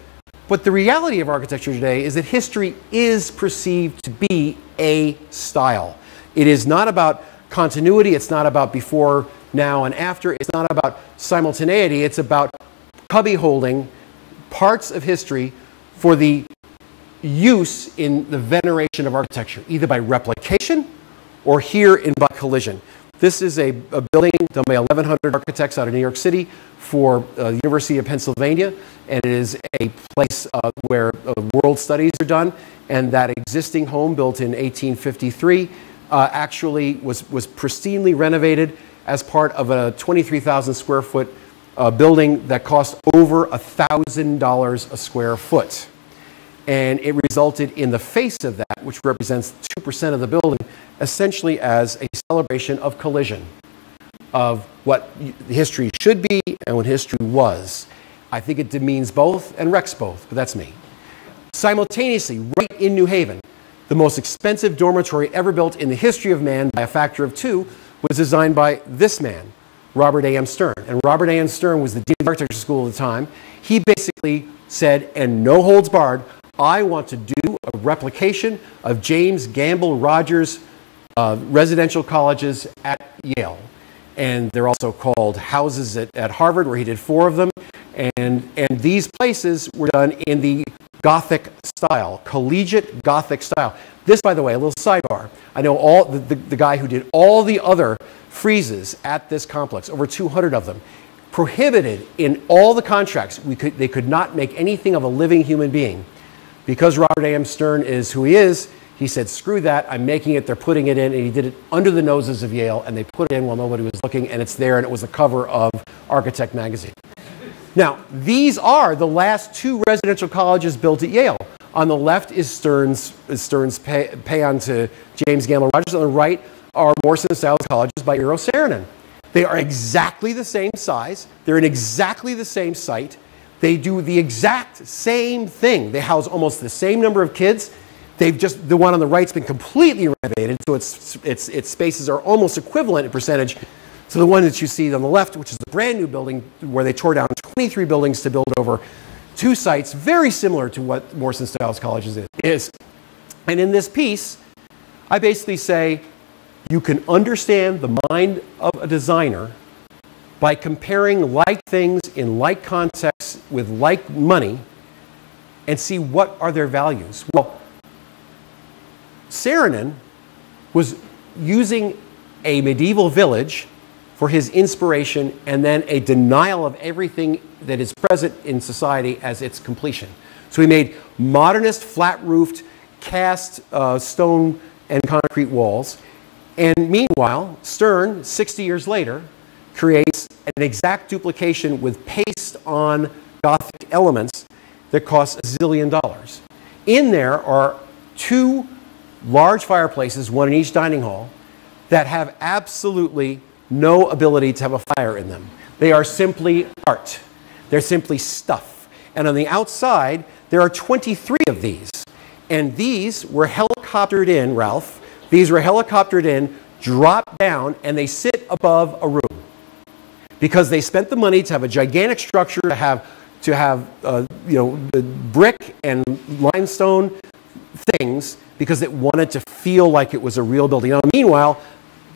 But the reality of architecture today is that history is perceived to be a style. It is not about continuity, it's not about before, now, and after, it's not about simultaneity, it's about cubby holding parts of history for the use in the veneration of architecture, either by replication or here by collision. This is a building done by 1,100 architects out of New York City for the University of Pennsylvania, and it is a place where world studies are done, and that existing home built in 1853 actually was pristinely renovated as part of a 23,000 square foot building that cost over $1,000 a square foot. And it resulted in the face of that, which represents 2% of the building, essentially as a celebration of collision, of what history should be and what history was. I think it demeans both and wrecks both, but that's me. Simultaneously, right in New Haven, the most expensive dormitory ever built in the history of man by a factor of 2 was designed by this man, Robert A.M. Stern. And Robert A.M. Stern was the dean of the architecture school at the time. He basically said, and no holds barred, I want to do a replication of James Gamble Rogers residential colleges at Yale. And they're also called houses at Harvard, where he did 4 of them. And these places were done in the Gothic style, collegiate Gothic style. This, by the way, a little sidebar. I know all the guy who did all the other friezes at this complex, over 200 of them, prohibited in all the contracts. They could not make anything of a living human being. Because Robert A.M. Stern is who he is, he said, screw that, I'm making it, they're putting it in, and he did it under the noses of Yale, and they put it in while nobody was looking, and it's there, and it was the cover of Architect magazine. Now, these are the last 2 residential colleges built at Yale. On the left is Stern's paean to James Gamble Rogers. On the right are Morrison-style colleges by Eero Saarinen. They are exactly the same size. They're in exactly the same site. They do the exact same thing. They house almost the same number of kids. They've just, the one on the right's been completely renovated, so its spaces are almost equivalent in percentage to the one that you see on the left, which is the brand new building where they tore down 23 buildings to build over 2 sites, very similar to what Morrison-style colleges is. And in this piece, I basically say you can understand the mind of a designer by comparing like things in like contexts with like money and see what are their values. Well, Saarinen was using a medieval village for his inspiration and then a denial of everything that is present in society as its completion. So he made modernist, flat-roofed, cast stone and concrete walls. And meanwhile, Stern, 60 years later, creates an exact duplication with paste on Gothic elements that costs $1 zillion. In there are 2 large fireplaces, one in each dining hall, that have absolutely no ability to have a fire in them. They are simply art. They're simply stuff. And on the outside, there are 23 of these. And these were helicoptered in, Ralph. These were helicoptered in, dropped down, and they sit above a room. Because they spent the money to have a gigantic structure, to have the brick and limestone things, because it wanted to feel like it was a real building. Now, meanwhile,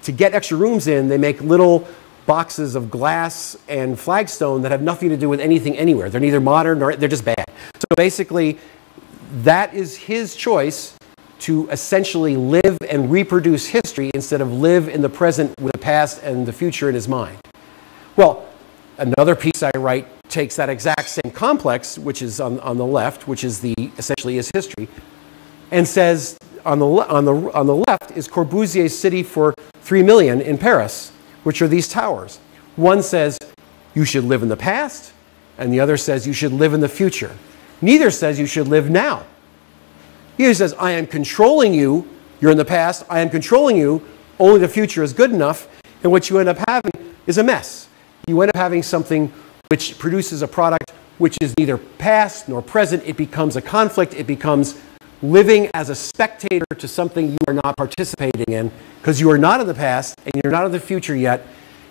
to get extra rooms in, they make little boxes of glass and flagstone that have nothing to do with anything anywhere. They're neither modern nor they're just bad. So basically, that is his choice to essentially live and reproduce history instead of live in the present with the past and the future in his mind. Well, another piece I write takes that exact same complex, which is on the left, which is essentially his history, and says on the left is Corbusier's City for 3 million in Paris, which are these towers. One says you should live in the past, and the other says you should live in the future. Neither says you should live now. He says, I am controlling you, you're in the past, I am controlling you, only the future is good enough, and what you end up having is a mess. You end up having something which produces a product which is neither past nor present. It becomes a conflict. It becomes living as a spectator to something you are not participating in, because you are not in the past and you're not in the future yet.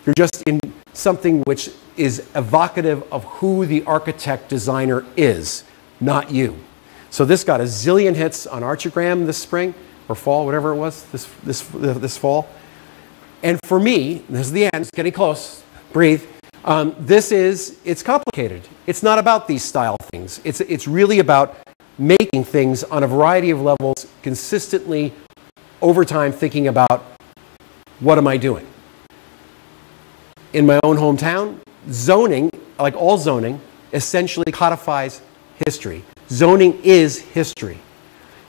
You're just in something which is evocative of who the architect designer is, not you. So this got 1 zillion hits on Archigram this spring or fall, whatever it was, this fall. And for me, this is the end, it's getting close, breathe. It's complicated. It's not about these style things. It's really about making things on a variety of levels consistently over time, thinking about what am I doing? In my own hometown, zoning, like all zoning, essentially codifies history. Zoning is history.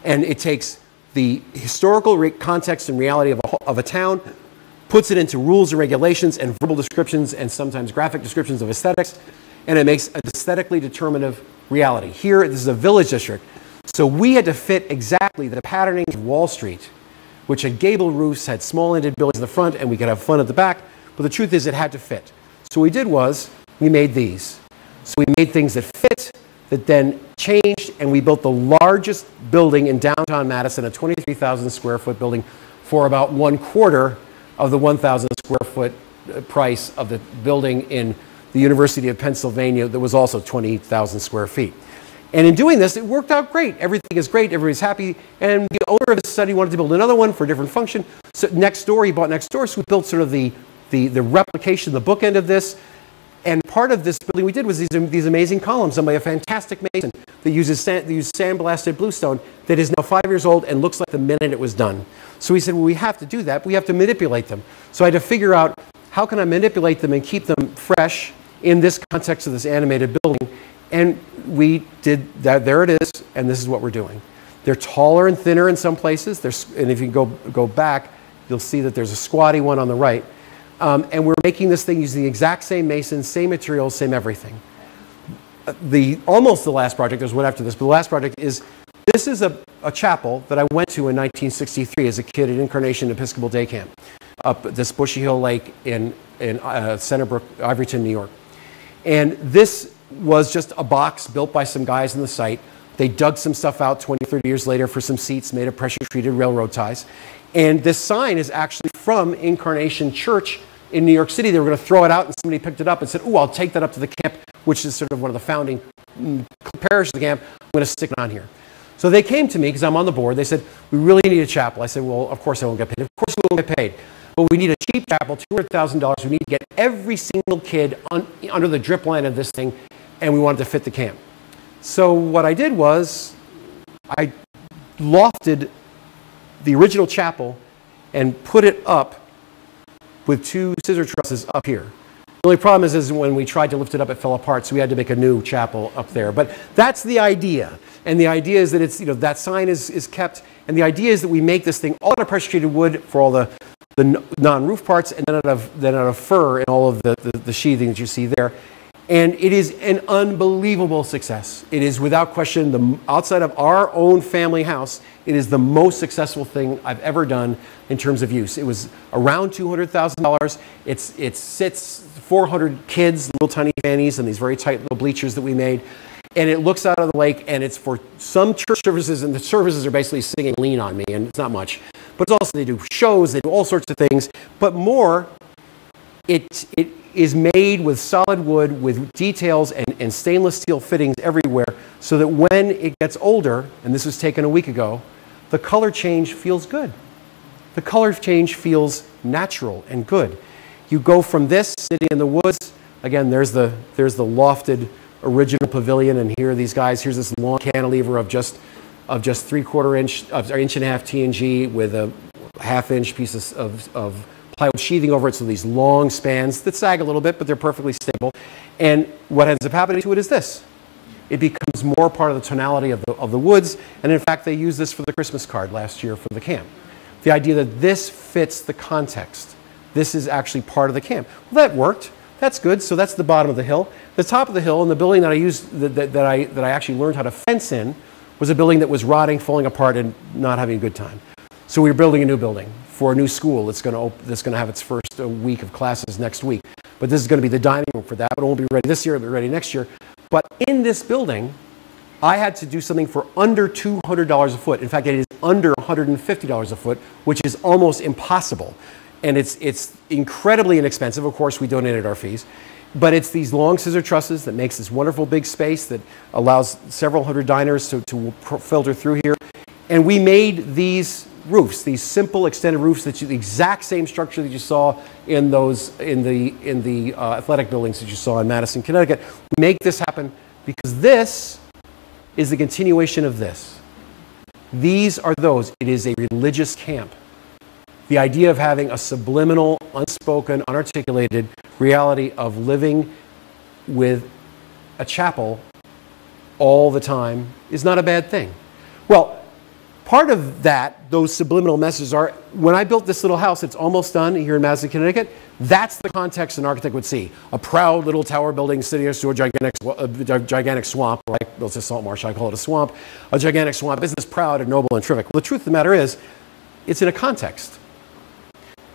And it takes the historical context and reality of a town, puts it into rules and regulations and verbal descriptions and sometimes graphic descriptions of aesthetics, and it makes an aesthetically determinative reality. Here, this is a village district, so we had to fit exactly the patterning of Wall Street, which had gable roofs, had small-ended buildings in the front, and we could have fun at the back, but the truth is it had to fit. So what we did was, we made these. So we made things that fit, that then changed, and we built the largest building in downtown Madison, a 23,000 square foot building, for about 1/4 of the 1,000 square foot price of the building in the University of Pennsylvania that was also 20,000 square feet. And in doing this, it worked out great. Everything is great, everybody's happy, and the owner of the study wanted to build another one for a different function. So next door, he bought next door, so we built sort of the replication, the bookend of this. And part of this building we did was these amazing columns done by a fantastic mason that uses sandblasted bluestone that is now 5 years old and looks like the minute it was done. So we said, well, we have to do that. We have to manipulate them. So I had to figure out how can I manipulate them and keep them fresh in this context of this animated building. And we did that. There it is, and this is what we're doing. They're taller and thinner in some places. And if you go back, you'll see that there's a squatty one on the right. And we're making this thing using the exact same masons, same materials, same everything. Almost the last project, there's one after this, but the last project is, this is a chapel that I went to in 1963 as a kid at Incarnation Episcopal Day Camp, up at this Bushy Hill Lake in Centerbrook, Ivoryton, New York. And this was just a box built by some guys on the site. They dug some stuff out 20, 30 years later for some seats made of pressure-treated railroad ties. And this sign is actually from Incarnation Church in New York City. They were going to throw it out, and somebody picked it up and said, "Oh, I'll take that up to the camp," which is sort of one of the founding parishes of the camp. I'm going to stick it on here. So they came to me, because I'm on the board. They said, "We really need a chapel." I said, "Well, of course I won't get paid. Of course we won't get paid. But we need a cheap chapel, $200,000. We need to get every single kid under the drip line of this thing, and we wanted to fit the camp." So what I did was I lofted the original chapel and put it up with 2 scissor trusses up here. The only problem is when we tried to lift it up, it fell apart, so we had to make a new chapel up there. But that's the idea. And the idea is that it's, that sign is kept, and the idea is that we make this thing all out of pressure-treated wood for all the non-roof parts, and then out of fir and all of the sheathing that you see there. And it is an unbelievable success. It is, without question, outside of our own family house, it is the most successful thing I've ever done in terms of use. It was around $200,000. It sits 400 kids, little tiny fannies, and these very tight little bleachers that we made. And it looks out of the lake, and it's for some church services, and the services are basically singing "Lean on Me," and it's not much. But it's also, they do shows, they do all sorts of things. But more, it is made with solid wood, with details and stainless steel fittings everywhere, so that when it gets older, and this was taken a week ago, the color change feels good. The color change feels natural and good. You go from this sitting in the woods, again, there's the lofted original pavilion, and here are these guys. Here's this long cantilever of just 3/4 inch, or 1.5 inch TNG with a 1/2 inch piece of plywood sheathing over it, so these long spans that sag a little bit, but they're perfectly stable. And what ends up happening to it is this. It becomes more part of the tonality of the woods, and in fact, they used this for the Christmas card last year for the camp. The idea that this fits the context. This is actually part of the camp. Well, that worked. That's good. So that's the bottom of the hill. The top of the hill, and the building that I used, that I actually learned how to fence in, was a building that was rotting, falling apart, and not having a good time. So we were building a new building for a new school that's going to have its first week of classes next week. But this is going to be the dining room for that. But it won't be ready this year. It'll be ready next year. But in this building, I had to do something for under $200 a foot. In fact, it is under $150 a foot, which is almost impossible. And it's incredibly inexpensive. Of course, we donated our fees. But it's these long scissor trusses that makes this wonderful big space that allows several hundred diners to filter through here. And we made these roofs, these simple extended roofs, the exact same structure that you saw in the athletic buildings that you saw in Madison, Connecticut. We make this happen because this is the continuation of this. These are those. It is a religious camp. The idea of having a subliminal, unspoken, unarticulated reality of living with a chapel all the time is not a bad thing. Well, part of that, those subliminal messages are, when I built this little house, it's almost done here in Madison, Connecticut, that's the context an architect would see. A proud little tower building sitting next to a gigantic swamp, like, well, it's a salt marsh, I call it a swamp. A gigantic swamp, isn't this proud and noble and terrific? Well, the truth of the matter is, it's in a context.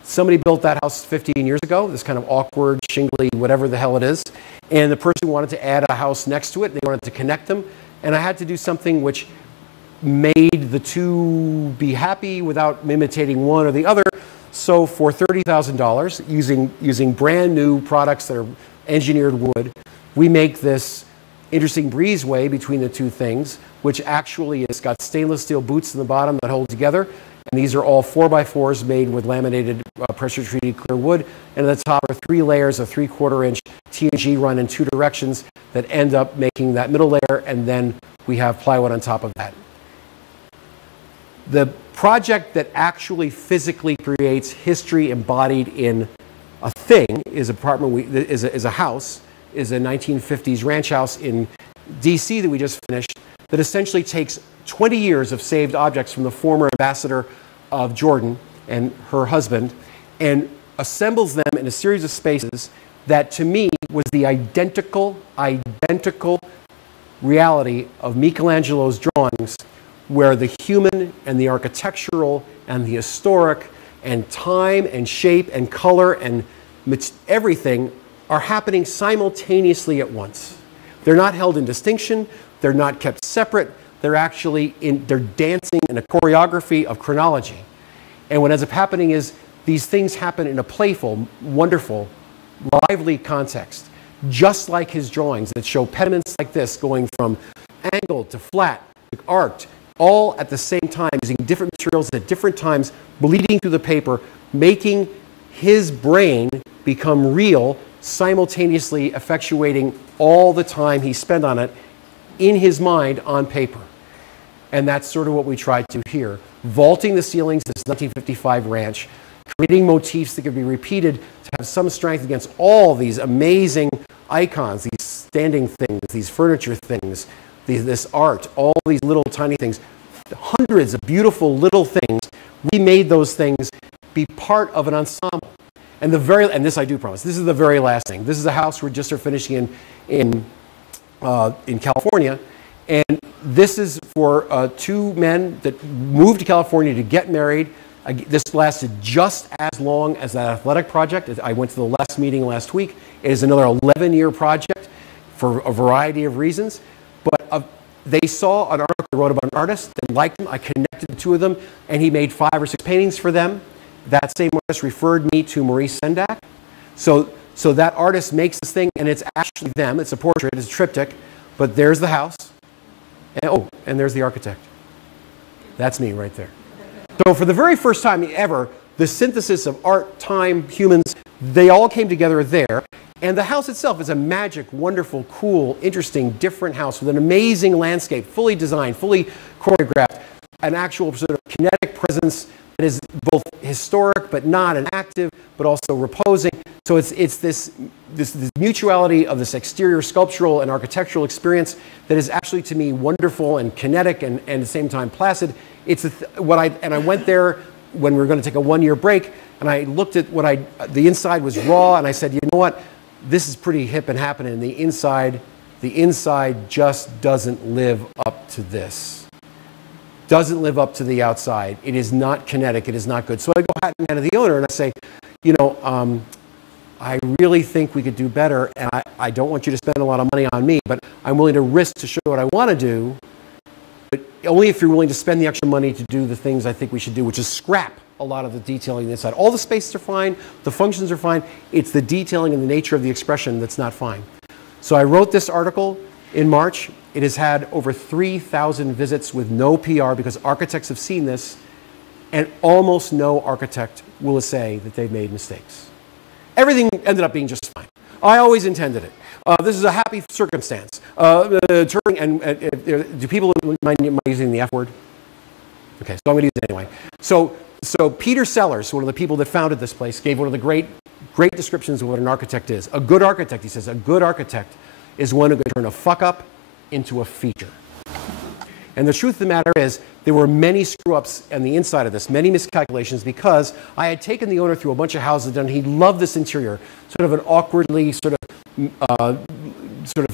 Somebody built that house 15 years ago, this kind of awkward, shingly, whatever the hell it is, and the person wanted to add a house next to it, and they wanted to connect them, and I had to do something which made the two be happy without imitating one or the other. So for $30,000, using brand new products that are engineered wood, we make this interesting breezeway between the two things, which actually has got stainless steel boots in the bottom that hold together. And these are all 4x4s made with laminated pressure-treated clear wood. And at the top are 3 layers of 3/4-inch TNG run in 2 directions that end up making that middle layer, and then we have plywood on top of that. The project that actually physically creates history embodied in a thing is a house, is a 1950s ranch house in DC that we just finished, that essentially takes 20 years of saved objects from the former ambassador of Jordan and her husband and assembles them in a series of spaces that to me was the identical reality of Michelangelo's drawings, where the human and the architectural and the historic and time and shape and color and everything are happening simultaneously at once. They're not held in distinction, they're not kept separate, they're actually they're dancing in a choreography of chronology. And what ends up happening is these things happen in a playful, wonderful, lively context, just like his drawings that show pediments like this going from angled to flat to arced, all at the same time, using different materials at different times, bleeding through the paper, making his brain become real, simultaneously effectuating all the time he spent on it in his mind on paper. And that's sort of what we tried to here. Vaulting the ceilings of this 1955 ranch, creating motifs that could be repeated to have some strength against all these amazing icons, these standing things, these furniture things, this art, all these little tiny things, hundreds of beautiful little things. We made those things be part of an ensemble. And this I do promise, this is the very last thing. This is a house we're just finishing in California. And this is for 2 men that moved to California to get married. This lasted just as long as that athletic project. I went to the last meeting last week. It is another 11-year project for a variety of reasons. But they saw an article I wrote about an artist, they liked him, I connected the 2 of them, and he made 5 or 6 paintings for them. That same artist referred me to Maurice Sendak. So that artist makes this thing, and it's actually them. It's a portrait, it's a triptych, but there's the house. And, and there's the architect. That's me right there. So for the very first time ever, the synthesis of art, time, humans, they all came together there. And the house itself is a magic, wonderful, cool, interesting, different house with an amazing landscape, fully designed, fully choreographed, an actual sort of kinetic presence that is both historic but not and active, but also reposing. So it's this mutuality of this exterior sculptural and architectural experience that is actually, to me, wonderful and kinetic and at the same time placid. I went there when we were going to take a 1-year break, and I looked at the inside was raw, and I said, you know what? This is pretty hip and happening. The inside just doesn't live up to this. Doesn't live up to the outside. It is not kinetic. It is not good. So I go hat in hand to the owner and I say, you know, I really think we could do better, and I don't want you to spend a lot of money on me, but I'm willing to risk to show what I want to do, but only if you're willing to spend the extra money to do the things I think we should do, which is scrap a lot of the detailing inside. All the spaces are fine, the functions are fine. It's the detailing and the nature of the expression that's not fine. So I wrote this article in March. It has had over 3,000 visits with no PR because architects have seen this, and almost no architect will say that they've made mistakes. Everything ended up being just fine. I always intended it. This is a happy circumstance. Do people mind using the F word? Okay, so I'm going to use it anyway. So Peter Sellers, one of the people that founded this place, gave one of the great descriptions of what an architect is. A good architect, he says, a good architect is one who can turn a fuck up into a feature. And the truth of the matter is There were many screw-ups on the inside of this, many miscalculations, because I had taken the owner through a bunch of houses and he loved this interior, sort of an awkwardly sort of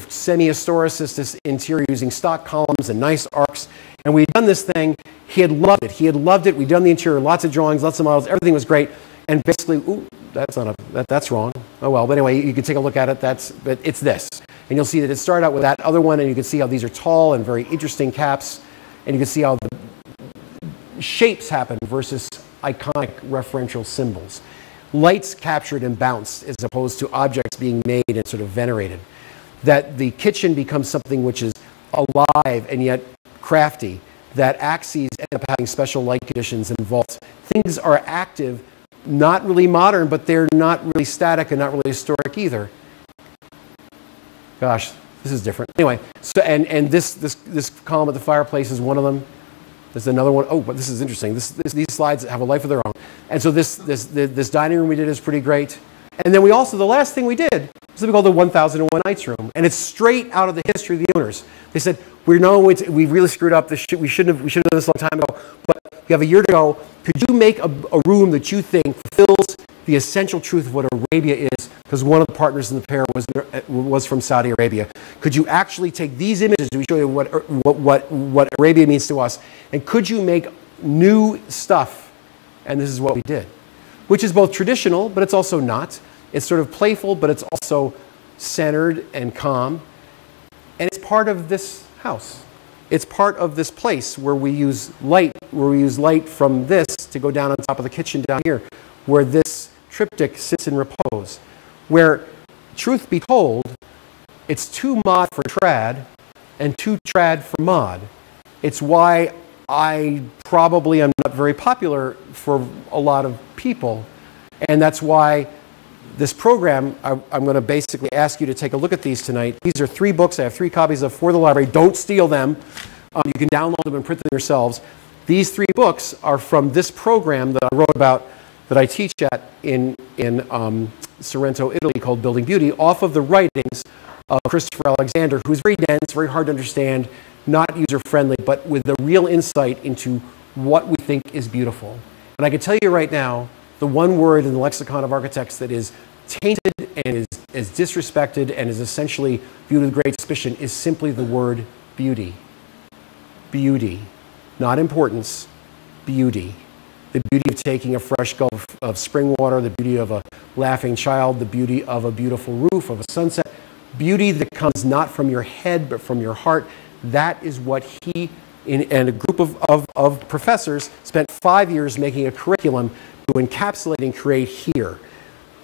semi-historicist interior using stock columns and nice arcs. And we'd done this thing. He had loved it. He had loved it. We'd done the interior, lots of drawings, lots of models. Everything was great. And basically, ooh, that's wrong. Oh well. But anyway, you can take a look at it. But it's this. And you'll see that it started out with that other one, and you can see how these are tall and very interesting caps. And you can see how the shapes happen versus iconic referential symbols. Lights captured and bounced as opposed to objects being made and sort of venerated. That the kitchen becomes something which is alive and yet crafty. That axes end up having special light conditions and vaults. Things are active, not really modern, but they're not really static and not really historic either. Gosh, this is different. Anyway, so and this column at the fireplace is one of them. There's another one. Oh, but this is interesting. These slides have a life of their own. And so this dining room we did is pretty great. And then we also, the last thing we did was something called the 1001 Nights Room. And it's straight out of the history of the owners. They said, we really screwed up. We should have done this a long time ago. But you have a year to go. Could you make a room that you think fulfills the essential truth of what Arabia is? Because one of the partners in the pair was from Saudi Arabia. Could you actually take these images to show you what Arabia means to us? And could you make new stuff? And this is what we did, which is both traditional, but it's also not. It's sort of playful, but it's also centered and calm. And it's part of this house. It's part of this place where we use light, from this to go down on top of the kitchen down here, where this triptych sits in repose. Where, truth be told, it's too mod for trad and too trad for mod. It's why I probably am not very popular for a lot of people. And that's why this program, I'm going to basically ask you to take a look at these tonight. These are 3 books. I have 3 copies of for the library. Don't steal them. You can download them and print them yourselves. These 3 books are from this program that I wrote about, that I teach at in Sorrento, Italy, called Building Beauty, off of the writings of Christopher Alexander, who's very dense, very hard to understand, not user-friendly, but with a real insight into what we think is beautiful. And I can tell you right now, the one word in the lexicon of architects that is tainted and is disrespected and is essentially viewed with great suspicion is simply the word beauty. Beauty. Not importance, beauty. The beauty of taking a fresh gulp of spring water, the beauty of a laughing child, the beauty of a beautiful roof, of a sunset. Beauty that comes not from your head, but from your heart. That is what he and a group of professors spent 5 years making a curriculum to encapsulate and create here.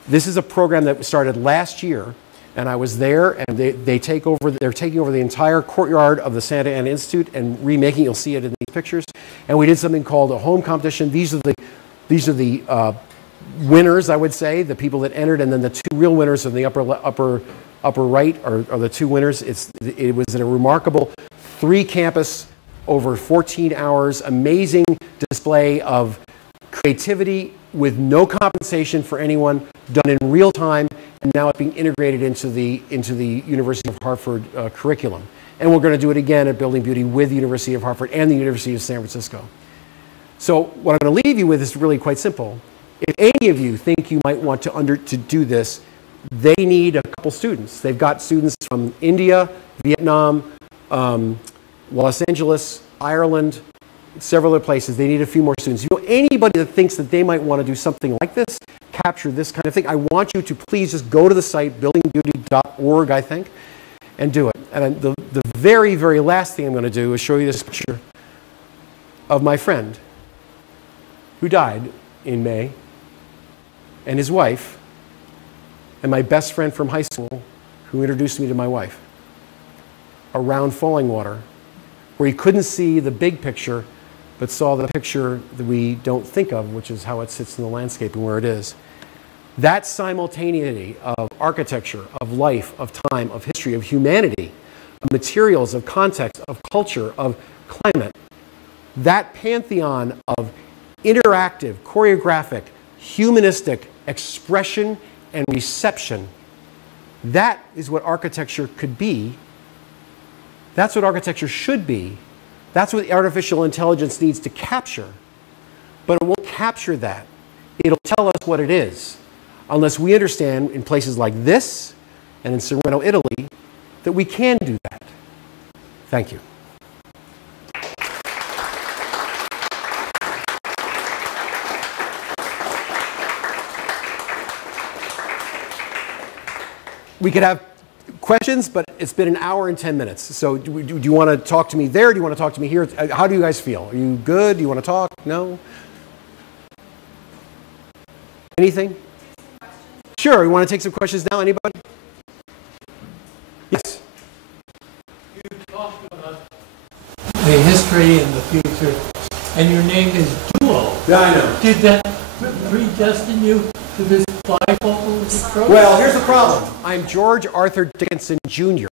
This is a program that started last year, and I was there, and they're taking over the entire courtyard of the Santa Ana Institute and remaking. You'll see it in these pictures. And we did something called a home competition. These are the winners, I would say, the people that entered, and then the 2 real winners in the upper right are the 2 winners. It was a remarkable 3-campus over 14 hours, amazing display of creativity with no compensation for anyone, done in real time, and now it's being integrated into the University of Hartford curriculum. And we're going to do it again at Building Beauty with the University of Hartford and the University of San Francisco. So what I'm going to leave you with is really quite simple. If any of you think you might want to do this, they need a couple students. They've got students from India, Vietnam, Los Angeles, Ireland, several other places. They need a few more students. You know, anybody that thinks that they might want to do something like this, capture this kind of thing, I want you to please just go to the site, buildingbeauty.org, I think, and do it. And the very, very last thing I'm going to do is show you this picture of my friend who died in May, and his wife, and my best friend from high school who introduced me to my wife, around Falling Water, where he couldn't see the big picture, but saw the picture that we don't think of, which is how it sits in the landscape and where it is. That simultaneity of architecture, of life, of time, of history, of humanity, of materials, of context, of culture, of climate, that pantheon of interactive, choreographic, humanistic expression and reception, that is what architecture could be. That's what architecture should be That's what artificial intelligence needs to capture. But it won't capture that. It'll tell us what it is, unless we understand in places like this and in Sorrento, Italy, that we can do that. Thank you. We could have questions, but it's been an hour and 10 minutes. So do you want to talk to me there? Do you want to talk to me here? How do you guys feel? Are you good? Do you want to talk? No? Anything? Sure. You want to take some questions now? Anybody? Yes. You talked about the history and the future, and your name is Duo. Yeah, I know. Did that predestine you to this bifocal approach? Well, here's the problem. I'm George Arthur Dickinson, Jr.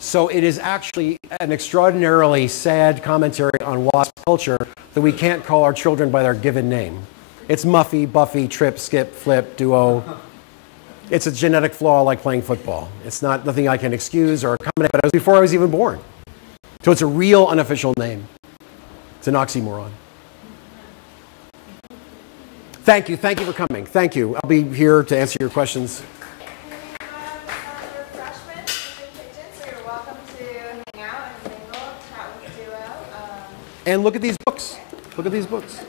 So it is actually an extraordinarily sad commentary on WASP culture that we can't call our children by their given name. It's Muffy, Buffy, Trip, Skip, Flip, Duo. It's a genetic flaw like playing football. It's not nothing I can excuse or accommodate, but it was before I was even born. So it's a real unofficial name. It's an oxymoron. Thank you. Thank you for coming. Thank you. I'll be here to answer your questions. We have refreshments in the kitchen, so you're welcome to hang out and mingle, chat with Duo. And look at these books. Look at these books.